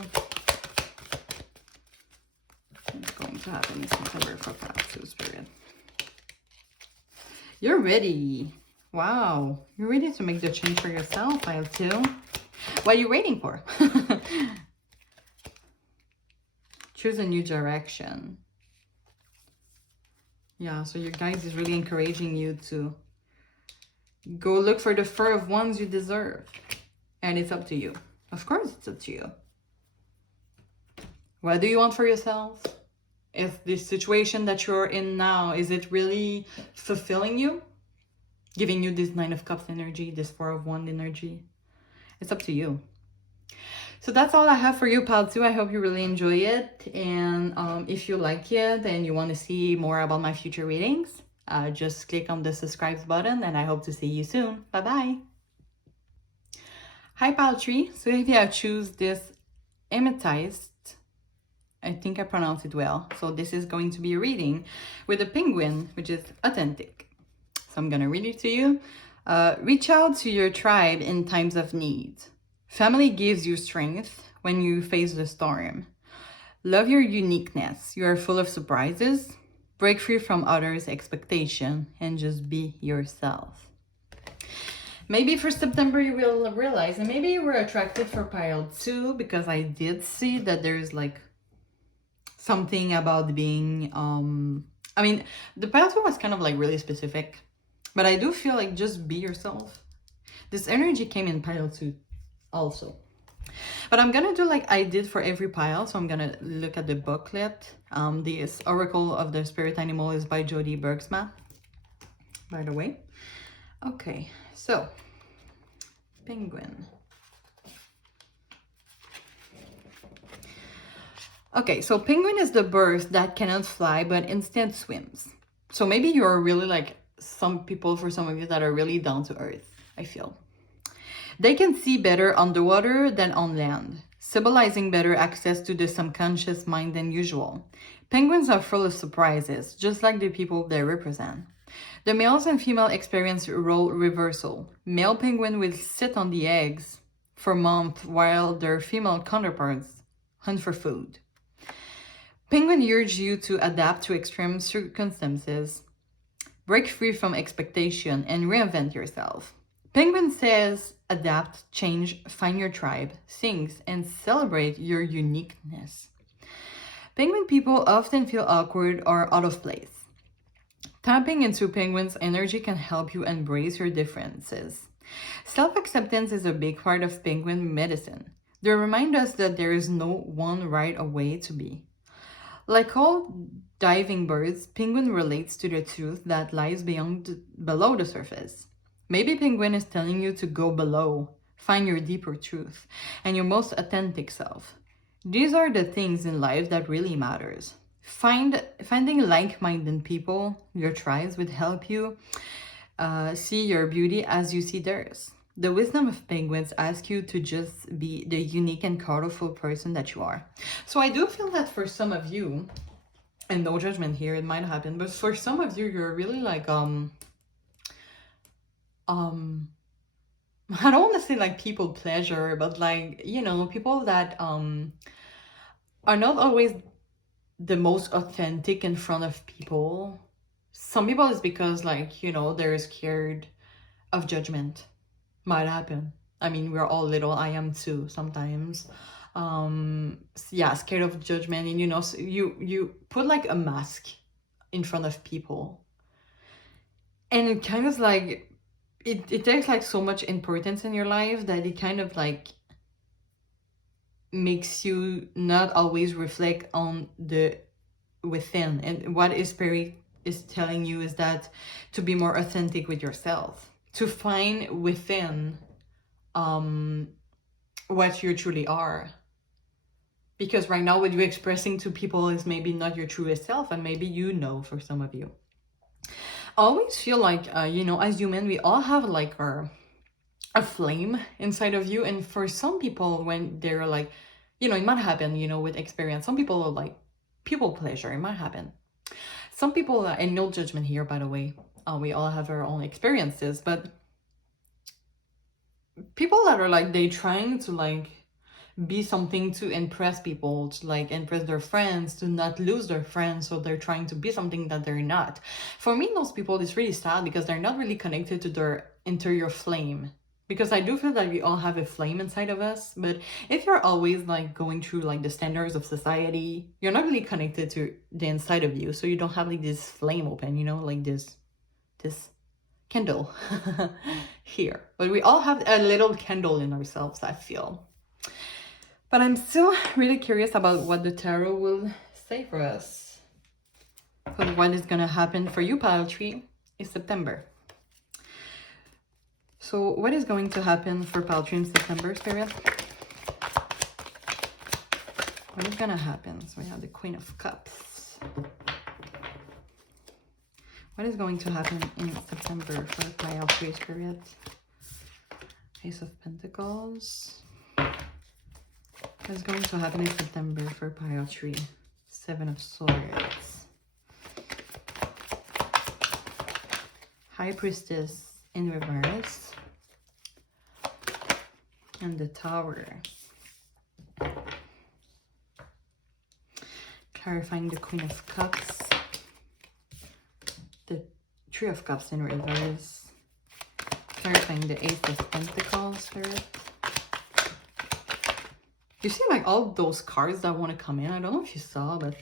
What's going to happen in September for pile 2, Spirit? You're ready. Wow, you're ready to make the change for yourself, pile 2. What are you waiting for? Choose a new direction. Yeah, so your guide is really encouraging you to go look for the fur of ones you deserve. And it's up to you. Of course, it's up to you. What do you want for yourself? Is this situation that you're in now, is it really fulfilling you? Giving you this 9 of Cups energy, this 4 of Wands energy? It's up to you. So that's all I have for you, pile 2. I hope you really enjoy it. And if you like it and you want to see more about my future readings, just click on the subscribe button, and I hope to see you soon. Bye-bye. Hi, pile 3. So if you choose this Amethyst, I think I pronounced it well. So this is going to be a reading with a penguin, which is authentic. So I'm going to read it to you. Reach out to your tribe in times of need. Family gives you strength when you face the storm. Love your uniqueness. You are full of surprises. Break free from others' expectation and just be yourself. Maybe for September you will realize, and maybe you were attracted for pile 2 because I did see that there's like something about being, I mean, the pile 2 was kind of like really specific, but I do feel like just be yourself. This energy came in pile 2 also. But I'm gonna do like I did for every pile. So I'm gonna look at the booklet. This Oracle of the Spirit Animal is by Jody Bergsma, by the way. Okay, so penguin. Okay, so penguin is the bird that cannot fly but instead swims. So maybe you're really like some people, for some of you, that are really down to earth, I feel. They can see better underwater than on land, symbolizing better access to the subconscious mind than usual. Penguins are full of surprises, just like the people they represent. The males and female experience role reversal. Male penguin will sit on the eggs for months while their female counterparts hunt for food. Penguin urge you to adapt to extreme circumstances, break free from expectation, and reinvent yourself. Penguin says adapt, change, find your tribe, sings, and celebrate your uniqueness. Penguin people often feel awkward or out of place. Tapping into Penguin's energy can help you embrace your differences. Self-acceptance is a big part of Penguin medicine. They remind us that there is no one right way to be. Like all diving birds, Penguin relates to the truth that lies below the surface. Maybe Penguin is telling you to go below, find your deeper truth, and your most authentic self. These are the things in life that really matters. Finding like-minded people, your tribes, would help you see your beauty as you see theirs. The wisdom of penguins asks you to just be the unique and colorful person that you are. So I do feel that for some of you, and no judgment here, it might happen, but for some of you, you're really like I don't want to say like people pleasure, but like, you know, people that are not always the most authentic in front of people. Some people is because like, you know, they're scared of judgment. Might happen. I mean, we're all little. I am too sometimes. Yeah, scared of judgment, and you know, so you put like a mask in front of people, and it kind of like it takes like so much importance in your life that it kind of like makes you not always reflect on the within. And what spirit is telling you is that to be more authentic with yourself, to find within what you truly are. Because right now what you're expressing to people is maybe not your truest self, and maybe you know, for some of you. I always feel like, you know, as human, we all have like a flame inside of you. And for some people, when they're like, you know, it might happen, you know, with experience. Some people are like people pleasure. It might happen. Some people, and no judgment here, by the way. We all have our own experiences, but people that are like, they trying to like be something to impress people, to like impress their friends, to not lose their friends, so they're trying to be something that they're not. For me, those people, it's really sad because they're not really connected to their interior flame. Because I do feel that we all have a flame inside of us, but if you're always like going through like the standards of society, you're not really connected to the inside of you, so you don't have like this flame open, you know, like this candle here. But we all have a little candle in ourselves, I feel. But I'm still really curious about what the tarot will say for us. Because what is going to happen for you, pile tree, is September. So what is going to happen for pile tree in September, Spirit? What is going to happen? So we have the Queen of Cups. What is going to happen in September for pile tree, Spirit? Ace of Pentacles. What is going to happen in September for pile tree? Seven of Swords. High Priestess in reverse. And the Tower. Clarifying the Queen of Cups. The Three of Cups in reverse. Clarifying the Ace of Pentacles, Spirit. You see like all those cards that want to come in? I don't know if you saw, but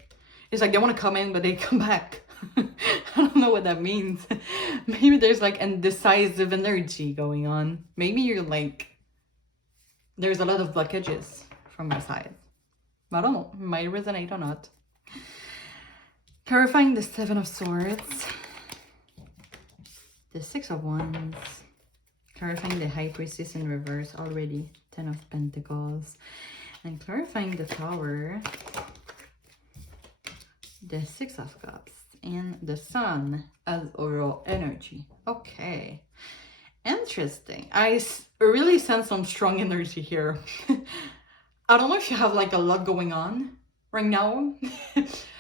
it's like they want to come in, but they come back. I don't know what that means. Maybe there's like indecisive energy going on. Maybe you're like, there's a lot of blockages from my side. I don't know, it might resonate or not. Clarifying the Seven of Swords. The Six of Wands. Clarifying the High Priestess in reverse already. Ten of Pentacles. And clarifying the Tower. The Six of Cups. And the Sun as overall energy. Okay. Interesting. I really sense some strong energy here. I don't know if you have like a lot going on right now.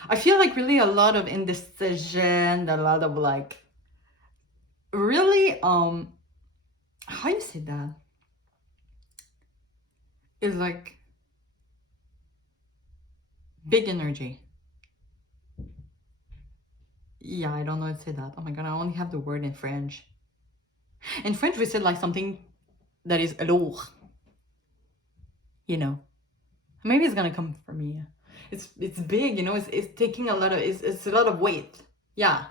I feel like really a lot of indecision, a lot of like really how you say that? It's like big energy. yeah, I don't know how to say that. Oh my god, I only have the word in French. In French, we say like something that is lourd, you know. Maybe it's gonna come from me. It's big, you know. It's taking a lot of it's a lot of weight. Yeah,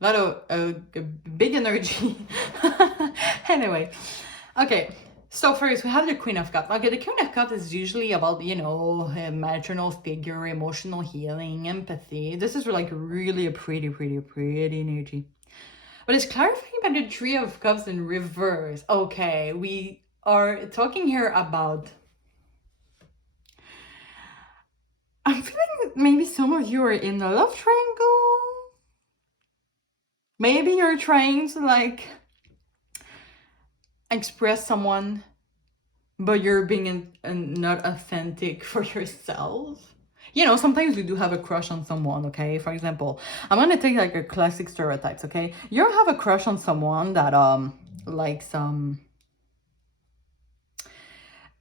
a lot of big energy. Anyway, okay. So first we have the Queen of Cups. Okay, the Queen of Cups is usually about, you know, a maternal figure, emotional healing, empathy. This is like really a pretty energy. But it's clarifying by the Three of Cups in reverse. Okay, we are talking here about, I'm feeling maybe some of you are in a love triangle. Maybe you're trying to like express someone, but you're being not authentic for yourself. You know, sometimes you do have a crush on someone, okay? For example, I'm gonna take like a classic stereotypes, okay? You have a crush on someone that likes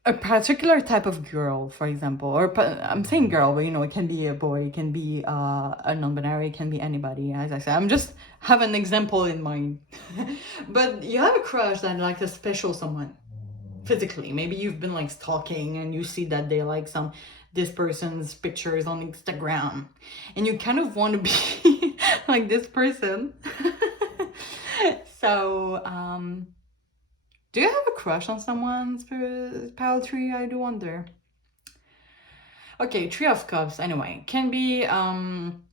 a particular type of girl, for example, or I'm saying girl, but you know, it can be a boy, it can be a non-binary, it can be anybody. As I said, I'm just have an example in mind. But you have a crush that like a special someone physically. Maybe you've been like stalking and you see that they like this person's pictures on Instagram, and you kind of want to be like this person. So do you have a crush on someone's pile tree? I do wonder. Okay, Three of Cups, anyway, can be I'm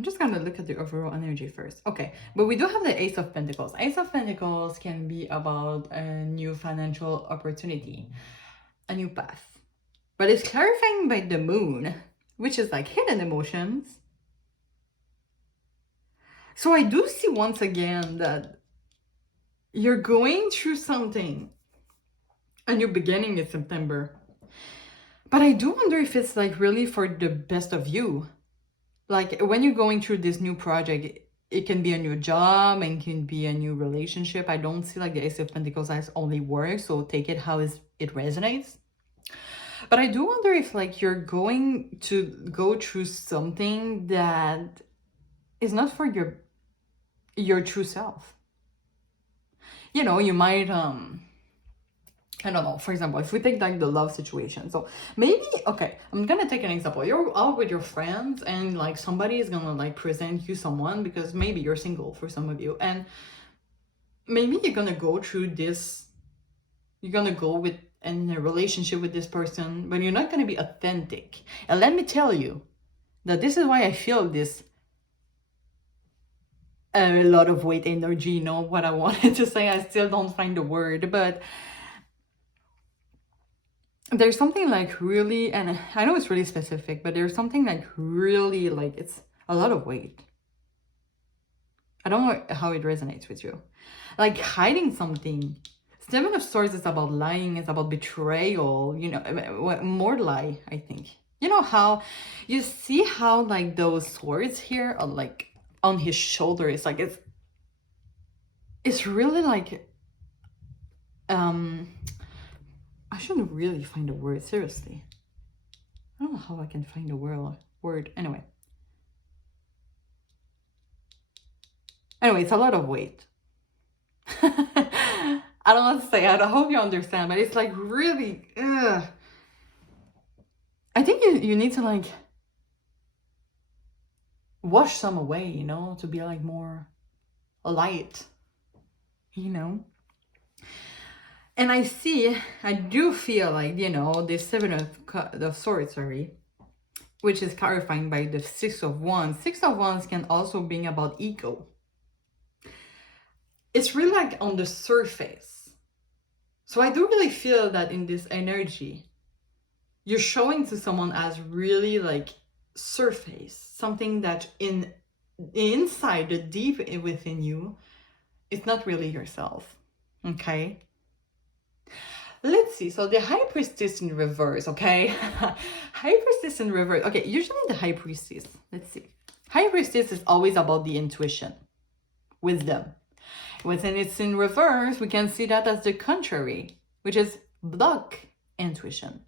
just gonna look at the overall energy first. Okay, but we do have the Ace of Pentacles. Ace of Pentacles can be about a new financial opportunity, a new path. But it's clarifying by the Moon, which is like hidden emotions. So I do see once again that you're going through something, a new beginning in September. But I do wonder if it's like really for the best of you. Like when you're going through this new project, it can be a new job and can be a new relationship. I don't see like the Ace of Pentacles as only work, so take it how it resonates. But I do wonder if like you're going to go through something that is not for your true self. You know, you might I don't know, for example, if we take like the love situation. So maybe, okay, I'm gonna take an example. You're out with your friends and like somebody is gonna like present you someone, because maybe you're single for some of you, and maybe you're gonna go through this, you're gonna go with in a relationship with this person, but you're not gonna be authentic. And let me tell you that this is why I feel this a lot of weight energy, you know what I wanted to say. I still don't find the word, but there's something like really, and I know it's really specific, but there's something like really like it's a lot of weight. I don't know how it resonates with you. Like hiding something. Seven of Swords is about lying, it's about betrayal, you know, more lie, I think. You know how, you see how like those swords here are like on his shoulder, it's like, it's really like, I shouldn't really find a word, seriously. I don't know how I can find a word. Anyway, it's a lot of weight. I don't want to say, I hope you understand, but it's like really, I think you need to like wash some away, you know, to be like more light, you know. And I do feel like, you know, the Seven of Swords, sorry, which is clarifying by the Six of Wands. Six of Wands can also be about ego. It's really like on the surface. So I do really feel that in this energy, you're showing to someone as really like surface, something that inside, the deep within you, it's not really yourself. Okay, let's see. So the High Priestess in reverse. Okay, High Priestess in reverse. Okay, usually the High Priestess, let's see, High Priestess is always about the intuition, wisdom. When it's in reverse, we can see that as the contrary, which is block intuition.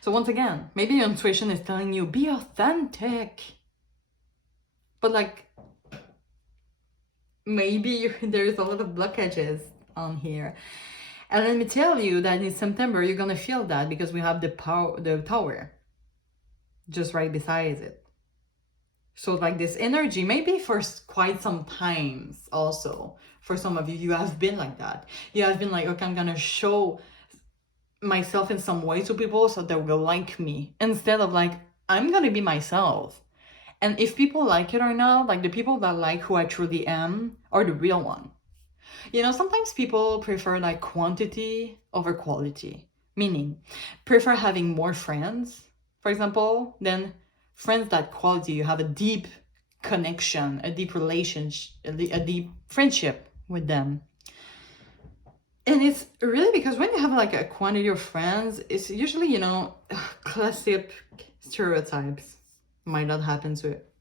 So once again, maybe your intuition is telling you, be authentic. But like, maybe there's a lot of blockages on here. And let me tell you that in September, you're gonna feel that because we have the tower just right beside it. So like this energy, maybe for quite some times also, for some of you, you have been like that. You have been like, okay, I'm gonna show myself in some way to people so they will like me, instead of like, I'm gonna be myself. And if people like it or not, like the people that like who I truly am are the real one. You know, sometimes people prefer like quantity over quality, meaning prefer having more friends, for example, than friends that quality. You have a deep connection, a deep relationship, a deep friendship with them. And it's really because when you have like a quantity of friends, it's usually, you know, classic stereotypes might not happen to it.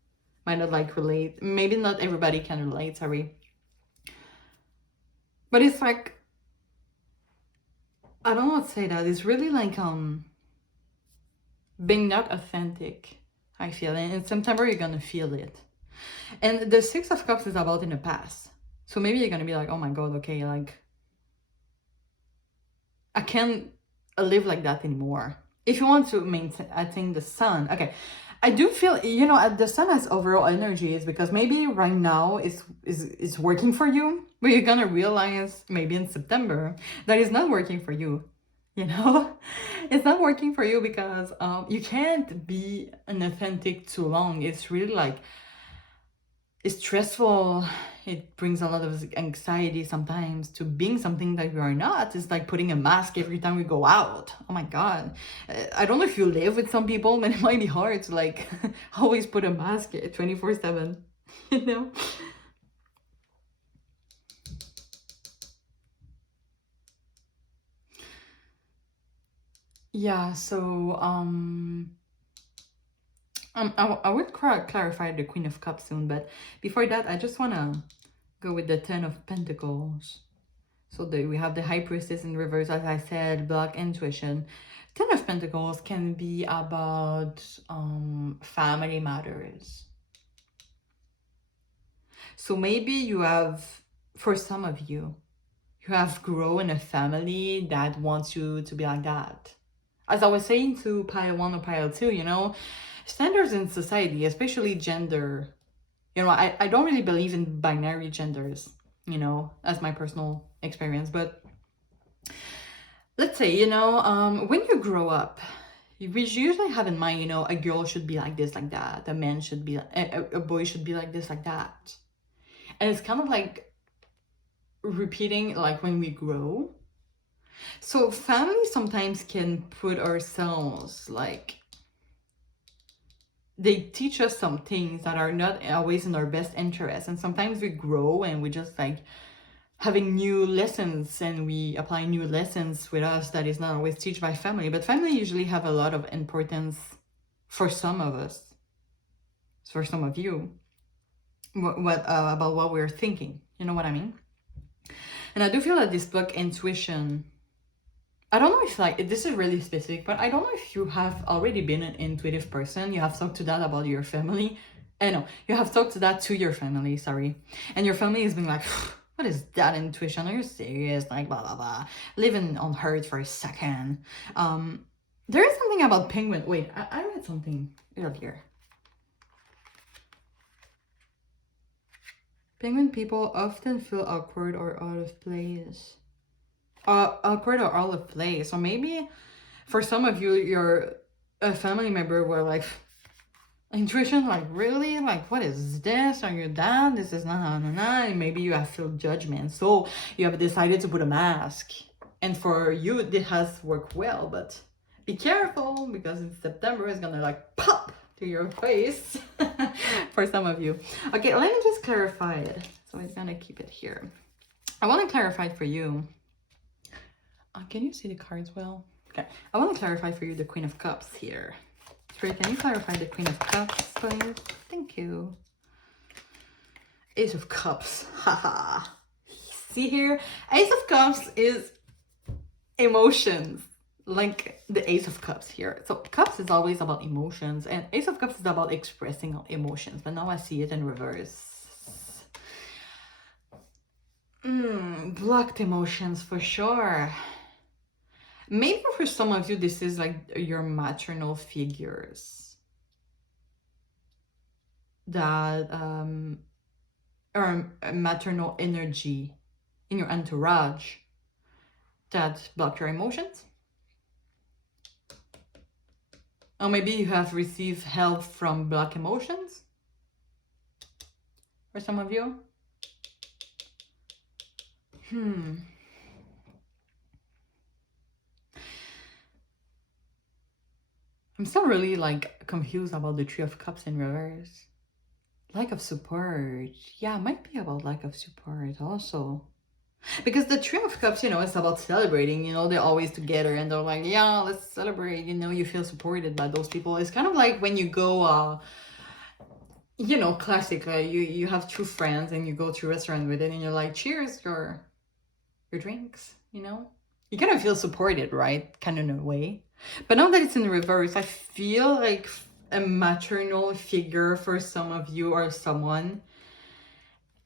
Might not like relate. Maybe not everybody can relate, sorry. But it's like, I don't want to say that. It's really like being not authentic, I feel. And in September you're gonna feel it. And the Six of Cups is about in the past. So maybe you're gonna be like, oh my god, okay, like I can't live like that anymore. If you want to maintain, I think the sun, okay, I do feel, you know, the sun has overall energy, is because maybe right now it's working for you, but you're gonna realize maybe in September that it's not working for you. You know, it's not working for you because you can't be an authentic too long. It's really like, it's stressful. It brings a lot of anxiety sometimes to being something that you are not. It's like putting a mask every time we go out. Oh my god. I don't know if you live with some people, but it might be hard to like always put a mask 24/7, you know. Yeah, so I will clarify the Queen of Cups soon, but before that, I just want to go with the Ten of Pentacles. So we have the High Priestess in reverse, as I said, Black Intuition. Ten of Pentacles can be about family matters. So maybe you have, for some of you, you have grown a family that wants you to be like that. As I was saying to pile 1 or pile 2, you know, standards in society, especially gender, you know, I don't really believe in binary genders, you know, as my personal experience. But let's say, you know, when you grow up, we usually have in mind, you know, a girl should be like this, like that. A man should be, a boy should be like this, like that. And it's kind of like repeating, like when we grow. So family sometimes can put ourselves like, they teach us some things that are not always in our best interest. And sometimes we grow and we just like having new lessons, and we apply new lessons with us that is not always taught by family. But family usually have a lot of importance for some of us, for some of you, about what we're thinking. You know what I mean? And I do feel that this book, Intuition, I don't know if like, this is really specific, but I don't know if you have already been an intuitive person. You have talked to that about your family. No, you have talked to that to your family, sorry. And your family has been like, what is that intuition? Are you serious? Like, blah, blah, blah. Living on Earth for a second. There is something about penguin. Wait, I read something earlier. Penguin people often feel awkward or out of place. Awkward or out of place. So maybe for some of you, you're a family member where like, intuition, like, really? Like, what is this? Are you that? This is not, and maybe you have felt judgment. So you have decided to put a mask. And for you, it has worked well, but be careful because in September, it's gonna like pop to your face for some of you. Okay, let me just clarify it. So I'm gonna keep it here. I want to clarify for you. Can you see the cards well? Okay, I want to clarify for you the Queen of Cups here. Can you clarify the Queen of Cups, please? Thank you. Ace of Cups. Haha. See here? Ace of Cups is emotions. like the Ace of Cups here. So Cups is always about emotions, and Ace of Cups is about expressing emotions, but now I see it in reverse. Blocked emotions for sure. Maybe for some of you, this is like your maternal figures that, or a maternal energy in your entourage that block your emotions. Or maybe you have received help from block emotions for some of you. I'm still really like confused about the Three of Cups in reverse. Lack of support. Yeah, it might be about lack of support also. Because the Three of Cups, you know, it's about celebrating, you know, they're always together and they're like, yeah, let's celebrate, you know, you feel supported by those people. It's kind of like when you go, you know, classic, you have two friends and you go to a restaurant with it and you're like, cheers, your drinks, you know? You kind of feel supported, right? Kind of in a way. But now that it's in reverse, I feel like a maternal figure for some of you or someone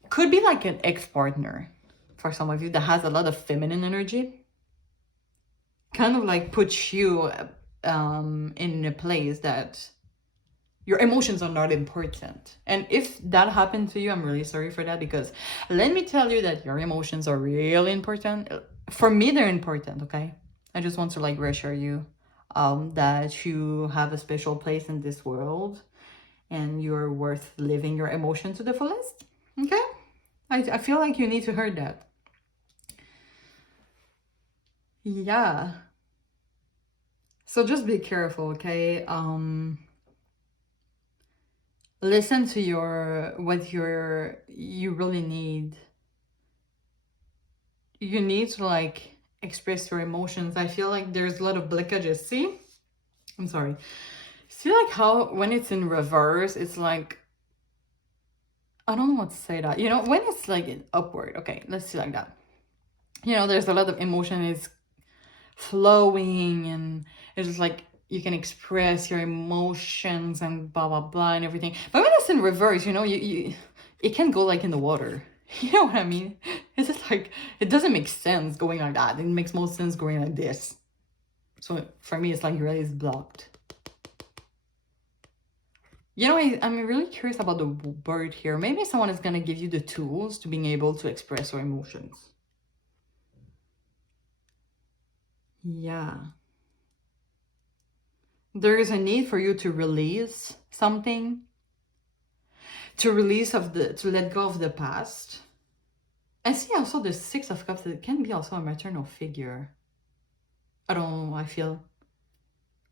could be like an ex-partner for some of you that has a lot of feminine energy. Kind of like puts you in a place that your emotions are not important. And if that happened to you, I'm really sorry for that, because let me tell you that your emotions are really important. For me, they're important, okay? I just want to like reassure you that you have a special place in this world and you're worth living your emotion to the fullest, okay? I feel like you need to hear that. Yeah. So just be careful, okay? Listen to what you really need. You need to like express your emotions. I feel like there's a lot of blockages. See? I'm sorry. See like how when it's in reverse, it's like, I don't know what to say that. You know, when it's like upward, okay, let's see like that. You know, there's a lot of emotion is flowing and it's just like you can express your emotions and blah blah blah and everything. But when it's in reverse, you know, it can go like in the water. You know what I mean? It's just like it doesn't make sense going like that. It makes most sense going like this. So for me, it's like really is blocked. You know, I'm really curious about the bird here. Maybe someone is gonna give you the tools to being able to express your emotions. Yeah. There is a need for you to release something, to let go of the past. I see also the Six of Cups, it can be also a maternal figure. I don't know, I feel,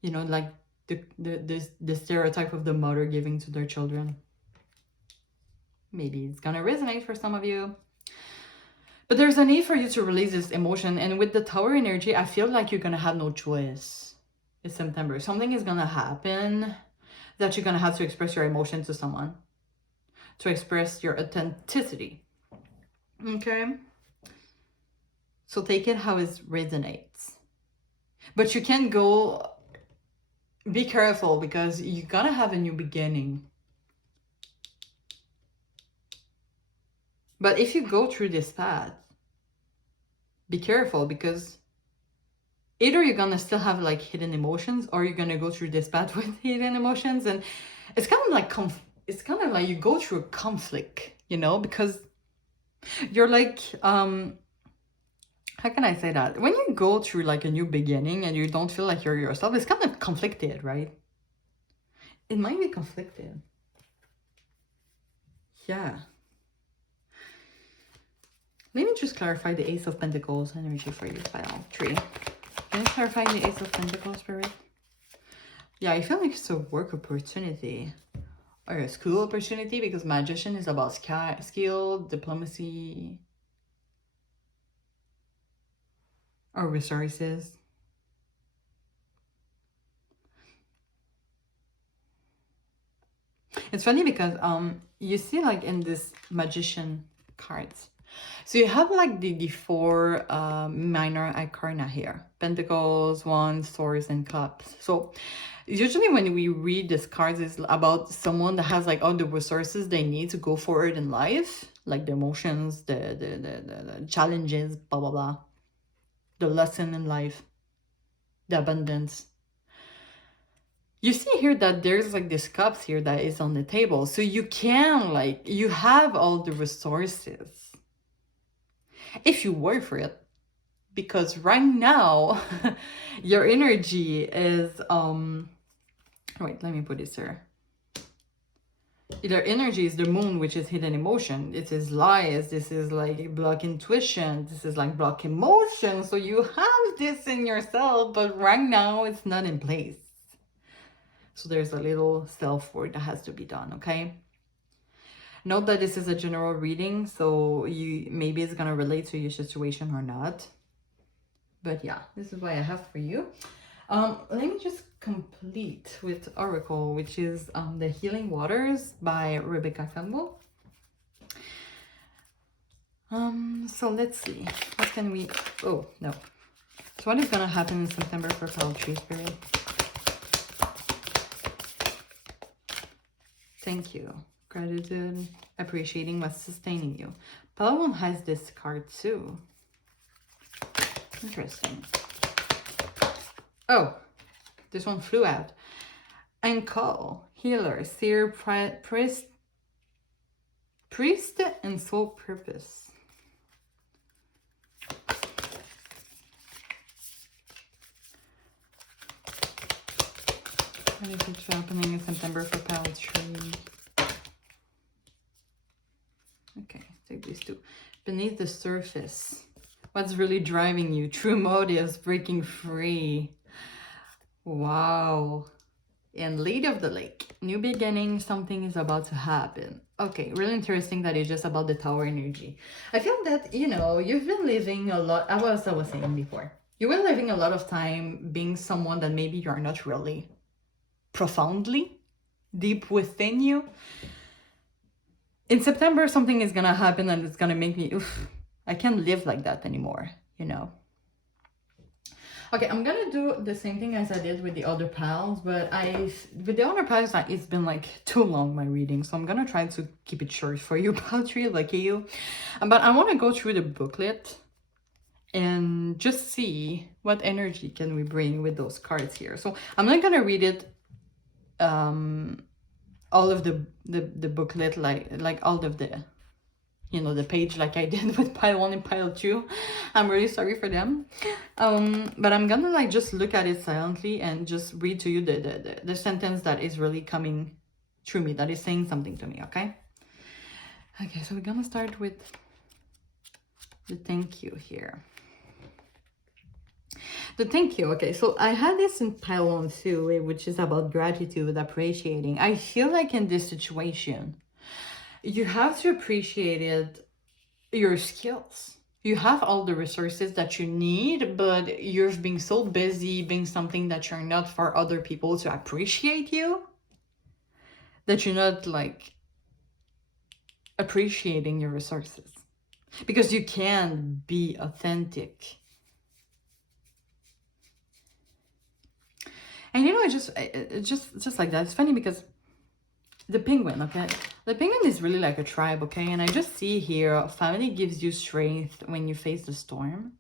you know, like the stereotype of the mother giving to their children. Maybe it's gonna resonate for some of you. But there's a need for you to release this emotion. And with the Tower energy, I feel like you're gonna have no choice in September. Something is gonna happen that you're gonna have to express your emotion to someone, to express your authenticity. Okay? So take it how it resonates. But you can go, be careful because you're gonna have a new beginning. But if you go through this path, be careful because either you're gonna still have like hidden emotions or you're gonna go through this path with hidden emotions. And it's kind of like you go through a conflict, you know, because you're like, how can I say that? When you go through like a new beginning and you don't feel like you're yourself, it's kind of conflicted, right? It might be conflicted. Yeah. Let me just clarify the Ace of Pentacles energy for you, pile 3. Can you clarify the Ace of Pentacles, Spirit? Yeah, I feel like it's a work opportunity or a school opportunity because Magician is about skill, diplomacy, or resources. It's funny because you see like in this Magician cards, So you have like the four minor arcana here: Pentacles, Wands, Swords, and Cups. So usually when we read these cards, it's about someone that has like all the resources they need to go forward in life, like the emotions, the challenges, blah blah blah, the lesson in life, the abundance. You see here that there's like this cups here that is on the table, so you can like, you have all the resources if you work for it. Because right now your energy is wait, let me put this here. Their energy is the moon, which is hidden emotion. It is lies. This is like block intuition. This is like block emotion. So you have this in yourself, but right now it's not in place. So there's a little self-work that has to be done, okay? Note that this is a general reading, so you maybe it's gonna relate to your situation or not. But yeah, this is what I have for you. Let me just complete with Oracle, which is The Healing Waters by Rebecca Campbell. So let's see. What can we... Oh, no. So what is gonna happen in September for Poetry Spirit? Thank you. Gratitude, appreciating what's sustaining you. Palawan has this card too. Interesting. Oh, this one flew out. And call, healer, seer, priest, and soul purpose. What is it happening in September for poetry? Okay, take these two. Beneath the surface. What's really driving you? True motives, breaking free. Wow. And Lady of the Lake. New beginning, something is about to happen. Okay, really interesting that it's just about the tower energy. I feel that, you know, you've been living a lot, as I was saying before, you were living a lot of time being someone that maybe you're not really profoundly deep within you. In September, something is gonna happen and it's gonna make me, oof, I can't live like that anymore, you know. Okay, I'm gonna do the same thing as I did with the other piles, but with the other piles, it's been like too long, my reading, so I'm gonna try to keep it short for you, poetry, lucky you. But I want to go through the booklet and just see what energy can we bring with those cards here. So I'm not gonna read it, all of the booklet, like all of the, you know, the page like I did with pile 1 and pile 2. I'm really sorry for them. But I'm gonna like just look at it silently and just read to you the sentence that is really coming through me, that is saying something to me, okay? Okay, so we're gonna start with the thank you here. The thank you. Okay, so I had this in pile 1 too, which is about gratitude, appreciating. I feel like in this situation, you have to appreciate it, your skills. You have all the resources that you need, but you're being so busy being something that you're not for other people to appreciate you, that you're not like appreciating your resources, because you can be authentic. And you know, it's just like that. It's funny because the penguin, okay? The penguin is really like a tribe, okay? And I just see here, family gives you strength when you face the storm.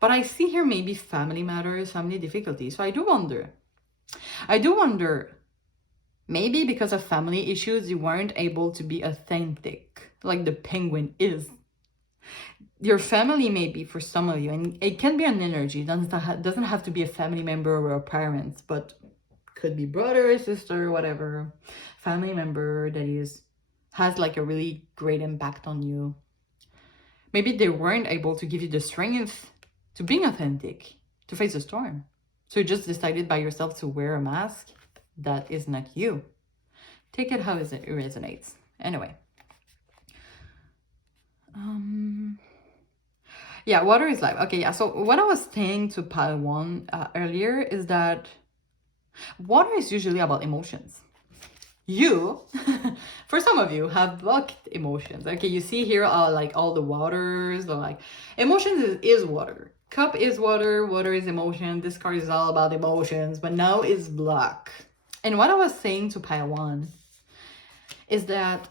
But I see here maybe family matters, family difficulties. So I do wonder, maybe because of family issues, you weren't able to be authentic like the penguin is. Your family may be for some of you, and it can be an energy. It doesn't have to be a family member or a parent, but could be brother, sister, whatever, family member that has like a really great impact on you. Maybe they weren't able to give you the strength to being authentic, to face the storm. So you just decided by yourself to wear a mask that is not you. Take it how it resonates. Anyway. Yeah, water is life. Okay, yeah. So what I was saying to pile 1 earlier is that water is usually about emotions. you, for some of you, have blocked emotions. Okay, you see here like all the waters, the like emotions is water. Cup is water, water is emotion. This card is all about emotions, but now it's block. And what I was saying to Paiwan is that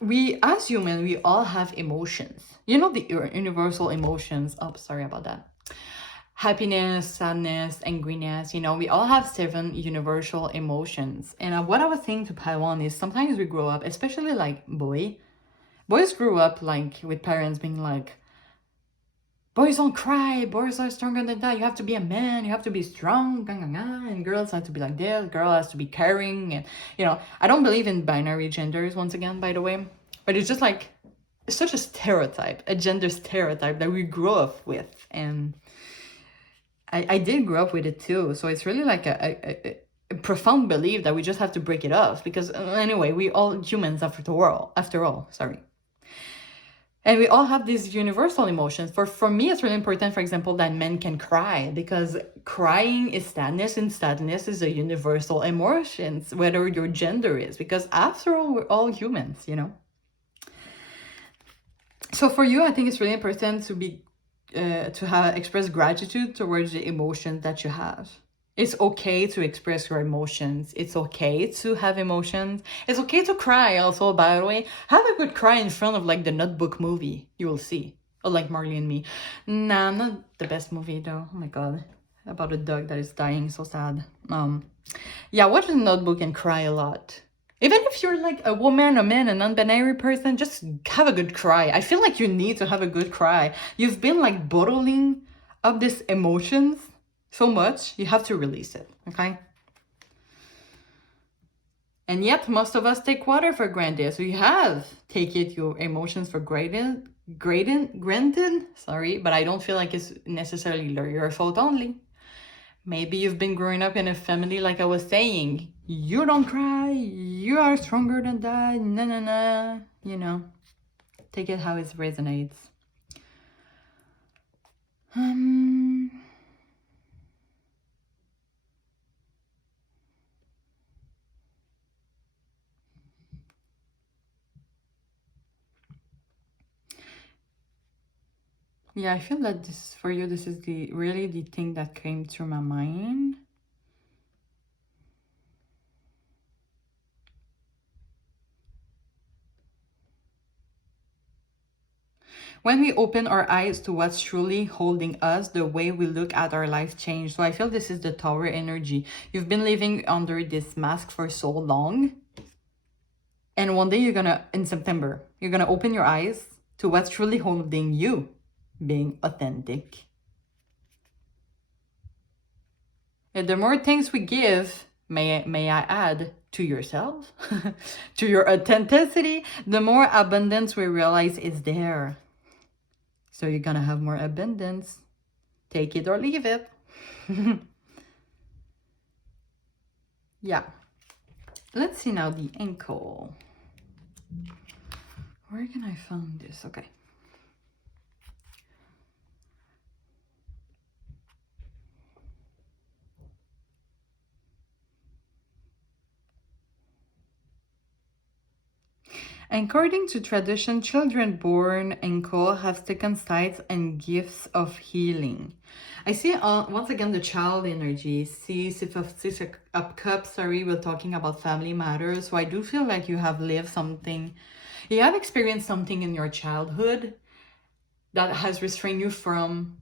we, as human, we all have emotions. You know, the universal emotions. Oh, sorry about that. Happiness, sadness, angriness, you know, we all have 7 universal emotions. And what I was saying to Paiwan is sometimes we grow up, especially like boys grew up like with parents being like, boys don't cry, boys are stronger than that, you have to be a man, you have to be strong, and girls have to be like this, girl has to be caring. And you know, I don't believe in binary genders, once again, by the way, but it's just like, it's such a stereotype, a gender stereotype that we grow up with. And I did grow up with it too, so it's really like a profound belief that we just have to break it off, because anyway, we all humans after all, sorry. And we all have these universal emotions. For me, it's really important, for example, that men can cry, because crying is sadness, and sadness is a universal emotion, whether your gender is, because after all, we're all humans, you know? So for you, I think it's really important to be express gratitude towards the emotions that you have. It's okay to express your emotions. It's okay to have emotions. It's okay to cry also, by the way. Have a good cry in front of like the Notebook movie. You will see. Or like Marley and Me. Nah, not the best movie though. Oh my god. About a dog that is dying. So sad. Yeah, watch the Notebook and cry a lot. Even if you're like a woman, a man, a non-binary person, just have a good cry. I feel like you need to have a good cry. You've been like bottling up these emotions so much, you have to release it, okay? And yet, most of us take water for granted. So you have taken your emotions for granted, sorry, but I don't feel like it's necessarily your fault only. Maybe you've been growing up in a family, like I was saying, you don't cry, you are stronger than that, nah, you know, take it how it resonates. Yeah, I feel that this, for you, this is really the thing that came through my mind. When we open our eyes to what's truly holding us, the way we look at our life change. So I feel this is the Tower energy. You've been living under this mask for so long. And one day you're gonna, in September, you're gonna open your eyes to what's truly holding you, being authentic. And the more things we give, may I add, to yourself, to your authenticity, the more abundance we realize is there. So you're gonna have more abundance. Take it or leave it. Yeah. Let's see now the ankle. Where can I find this? Okay. According to tradition, children born ankle have taken sights and gifts of healing. I see once again the child energy. See, Six of Cups, sorry, we're talking about family matters. So I do feel like you have lived something, you have experienced something in your childhood that has restrained you from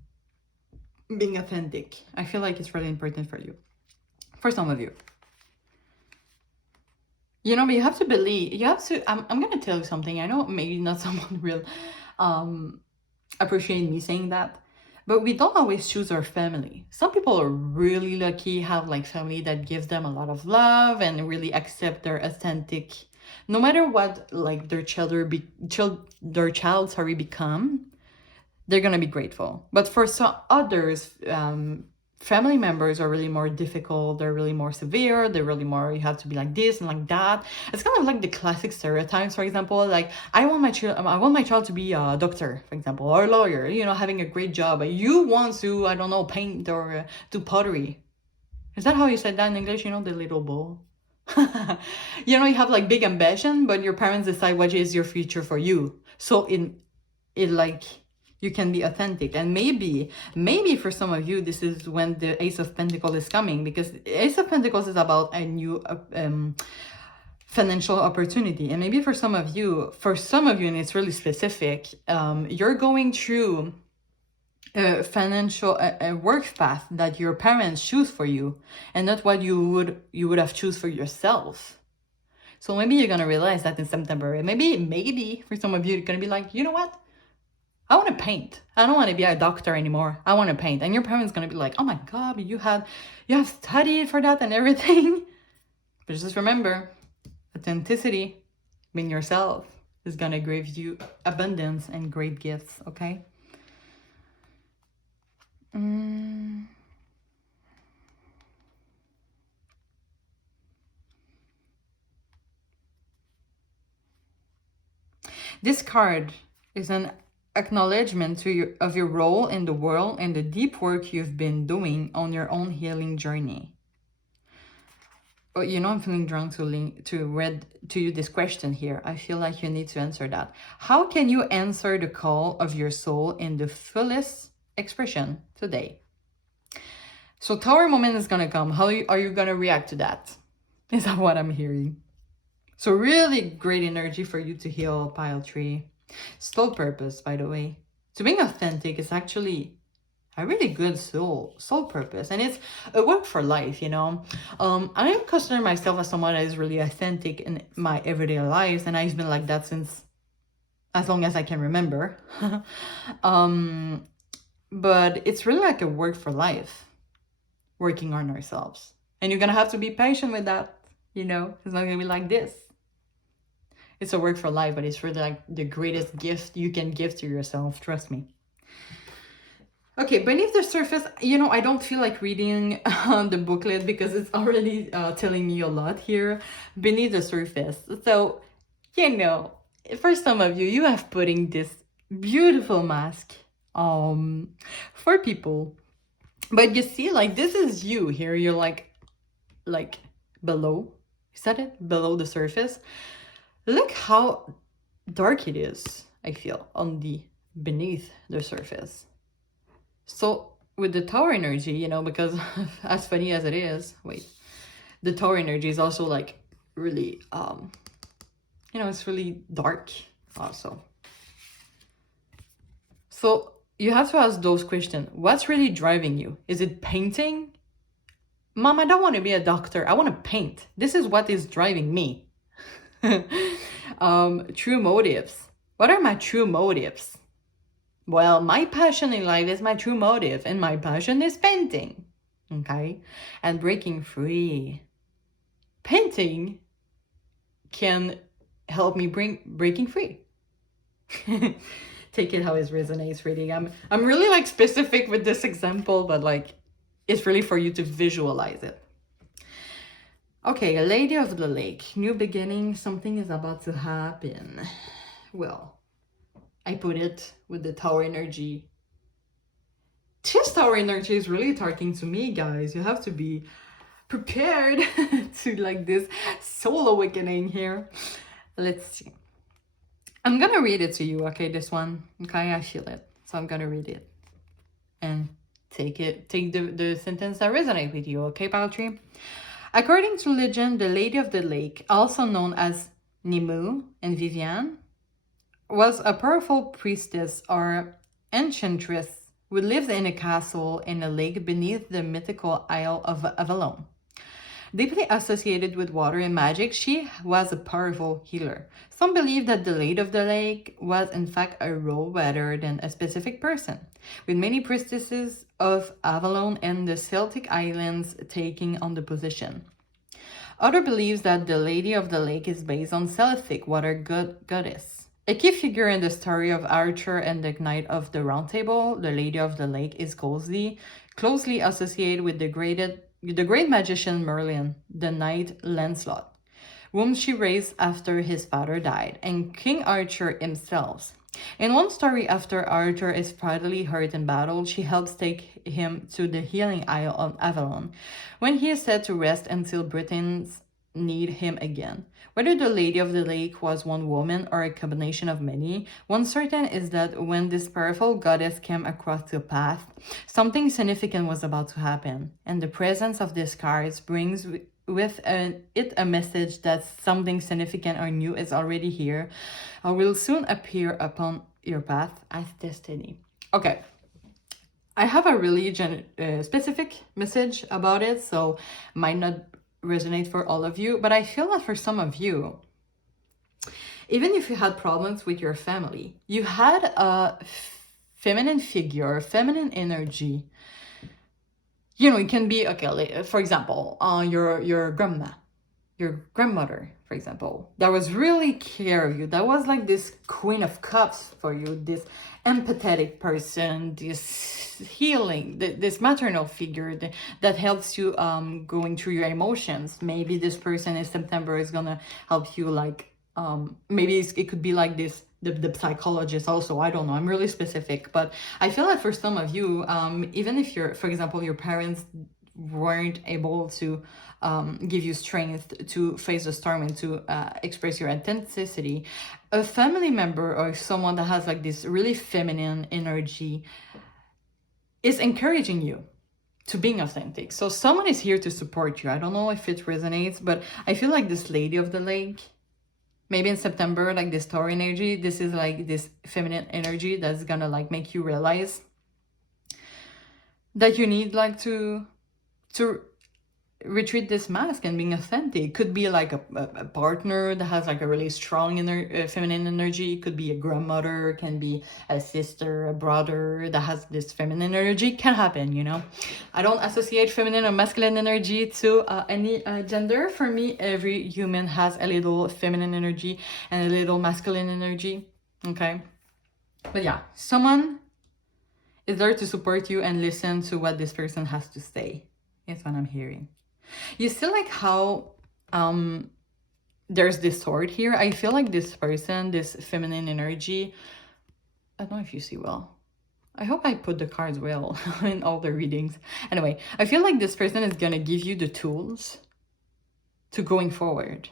being authentic. I feel like it's really important for you, for some of you. You know, but you have to believe, you have to, I'm going to tell you something. I know maybe not someone will appreciate me saying that, but we don't always choose our family. Some people are really lucky, have like family that gives them a lot of love and really accept their authentic, no matter what like their child become, they're going to be grateful. But for some others, family members are really more difficult, they're really more severe, they're really more, you have to be like this and like that. It's kind of like the classic stereotypes, for example, like I want my child to be a doctor, for example, or a lawyer, you know, having a great job. You want to, I don't know, paint or do pottery. Is that how you said that in English? You know, the little bowl. You know, you have like big ambition, but your parents decide what is your future for you. So it like you can be authentic. And maybe for some of you this is when the Ace of Pentacles is coming, because Ace of Pentacles is about a new financial opportunity. And maybe for some of you, and it's really specific, you're going through a financial work path that your parents choose for you, and not what you would have choose for yourself. So maybe you're gonna realize that in September. And maybe for some of you, you're gonna be like, you know what? I want to paint. I don't want to be a doctor anymore. I want to paint. And your parents gonna be like, oh my God, you have studied for that and everything. But just remember, authenticity, being yourself, is gonna give you abundance and great gifts. Okay. This card is an acknowledgement of your role in the world and the deep work you've been doing on your own healing journey. But you know, I'm feeling drawn to read to you this question here. I feel like you need to answer that. How can you answer the call of your soul in the fullest expression today? So Tower moment is gonna come. How are you gonna react to that? Is that what I'm hearing? So really great energy for you to heal, pile 3. Soul purpose, by the way. So being authentic is actually a really good soul purpose, and it's a work for life, you know. I consider myself as someone that is really authentic in my everyday lives, and I've been like that since as long as I can remember. But it's really like a work for life, working on ourselves, and you're gonna have to be patient with that, you know. It's not gonna be like this. It's a work for life, but it's really like the greatest gift you can give to yourself. Trust me. Okay, beneath the surface, you know, I don't feel like reading the booklet because it's already telling me a lot here. Beneath the surface. So, you know, for some of you, you have putting this beautiful mask for people. But you see, like, this is you here. You're like below. Is that it? Below the surface. Look how dark it is, I feel, on the beneath the surface. So with the Tower energy, you know, because as funny as it is, the Tower energy is also like really, you know, it's really dark also. So you have to ask those questions. What's really driving you? Is it painting? Mom, I don't want to be a doctor. I want to paint. This is what is driving me. True motives. What are my true motives? Well, my passion in life is my true motive, and my passion is painting. Okay? And breaking free. Painting can help me breaking free. Take it how it resonates, really. I'm really like specific with this example, but like it's really for you to visualize it. Okay, Lady of the Lake, new beginning, something is about to happen. Well, I put it with the Tower energy. This Tower energy is really talking to me, guys. You have to be prepared to like this soul awakening here. Let's see. I'm gonna read it to you, okay, this one. Okay, I feel it. So I'm gonna read it. And take the sentence that resonates with you, okay, pile 3? According to legend, the Lady of the Lake, also known as Nimue and Vivian, was a powerful priestess or enchantress who lived in a castle in a lake beneath the mythical Isle of Avalon. Deeply associated with water and magic, she was a powerful healer. Some believe that the Lady of the Lake was in fact a role rather than a specific person, with many priestesses of Avalon and the Celtic Islands taking on the position. Other believes that the Lady of the Lake is based on Celtic water goddess. A key figure in the story of Arthur and the Knight of the Round Table, the Lady of the Lake is closely associated with the great magician Merlin, the Knight Lancelot, whom she raised after his father died, and King Arthur himself. In one story, after Arthur is fatally hurt in battle, she helps take him to the healing Isle of Avalon, when he is set to rest until Britain's need him again. Whether the Lady of the Lake was one woman or a combination of many, one certain is that when this powerful goddess came across the path, something significant was about to happen, and the presence of these cards brings with it a message that something significant or new is already here or will soon appear upon your path as destiny. Okay, I have a really specific message about it, so might not resonate for all of you, but I feel that for some of you, even if you had problems with your family, you had a feminine figure, feminine energy. You know, it can be, okay, like, for example, your grandma, your grandmother, for example, that was really care of you. That was like this queen of cups for you, this empathetic person, this healing, this maternal figure that helps you going through your emotions. Maybe this person in September is gonna help you, like maybe it could be like this, the psychologist also, I don't know, I'm really specific, but I feel like for some of you, even if you're, for example, your parents weren't able to give you strength to face the storm and to express your authenticity, a family member or someone that has like this really feminine energy is encouraging you to being authentic. So someone is here to support you. I don't know if it resonates, but I feel like this Lady of the Lake, maybe in September, like this Taurus energy, this is like this feminine energy that's gonna like make you realize that you need like to retreat this mask and being authentic. It could be like a partner that has like a really strong feminine energy. It could be a grandmother, can be a sister, a brother that has this feminine energy. Can happen, you know. I don't associate feminine or masculine energy to any gender. For me, every human has a little feminine energy and a little masculine energy, okay? But yeah, someone is there to support you and listen to what this person has to say. That's what I'm hearing. You see like how there's this sword here. I feel like this person, this feminine energy, I don't know if you see well. I hope I put the cards well in all the readings. Anyway, I feel like this person is gonna give you the tools to going forward.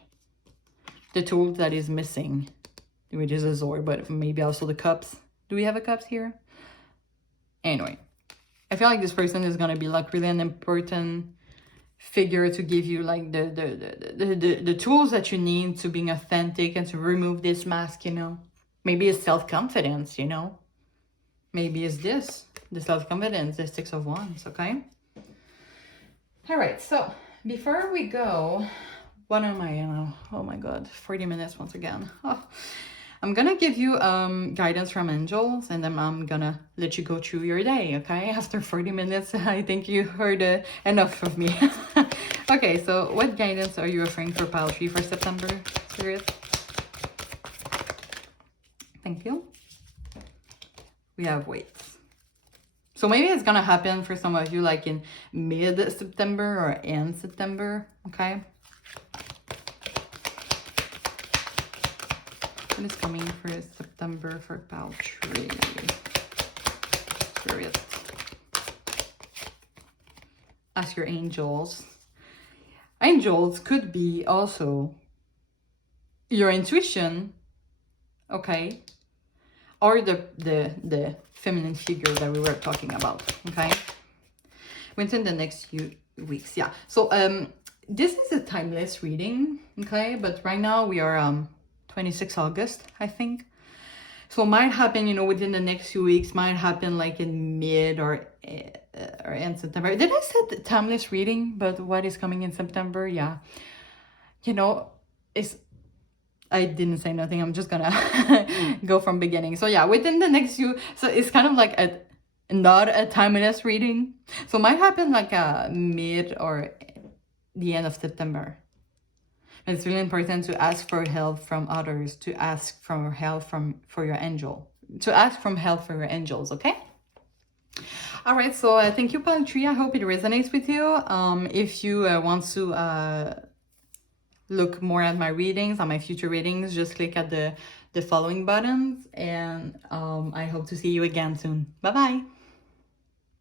The tool that is missing, which is a sword, but maybe also the cups. Do we have a cups here? Anyway, I feel like this person is gonna be like really an important figure to give you like the tools that you need to being authentic and to remove this mask, you know. Maybe it's self-confidence, you know. Maybe it's this, the self-confidence, the Six of Wands, okay? All right, so before we go, what am I, oh my God, 40 minutes once again. Oh. I'm gonna give you guidance from angels, and then I'm gonna let you go through your day, okay? After 40 minutes, I think you heard enough of me. Okay, so what guidance are you offering for pile 3 for September, Spirit? Thank you. We have weights. So maybe it's gonna happen for some of you like in mid-September or end September, okay? What is coming for September for pile 3? Spirit. Ask your angels. Angels could be also your intuition, okay? Or the feminine figure that we were talking about, okay? Within the next few weeks, yeah. So this is a timeless reading, okay? But right now we are 26 August, I think. So it might happen, you know, within the next few weeks, might happen like in mid or end September. Did I say the timeless reading? But what is coming in September? Yeah. You know, I didn't say nothing. I'm just gonna go from beginning. So yeah, within the next few, so it's kind of like not a timeless reading. So it might happen like a mid or the end of September. It's really important to ask for help from others, to ask for help for your angel, to ask for help for your angels, okay? All right, so thank you, pile 3. I hope it resonates with you. If you want to look more at my readings, on my future readings, just click at the following buttons, and I hope to see you again soon. Bye-bye.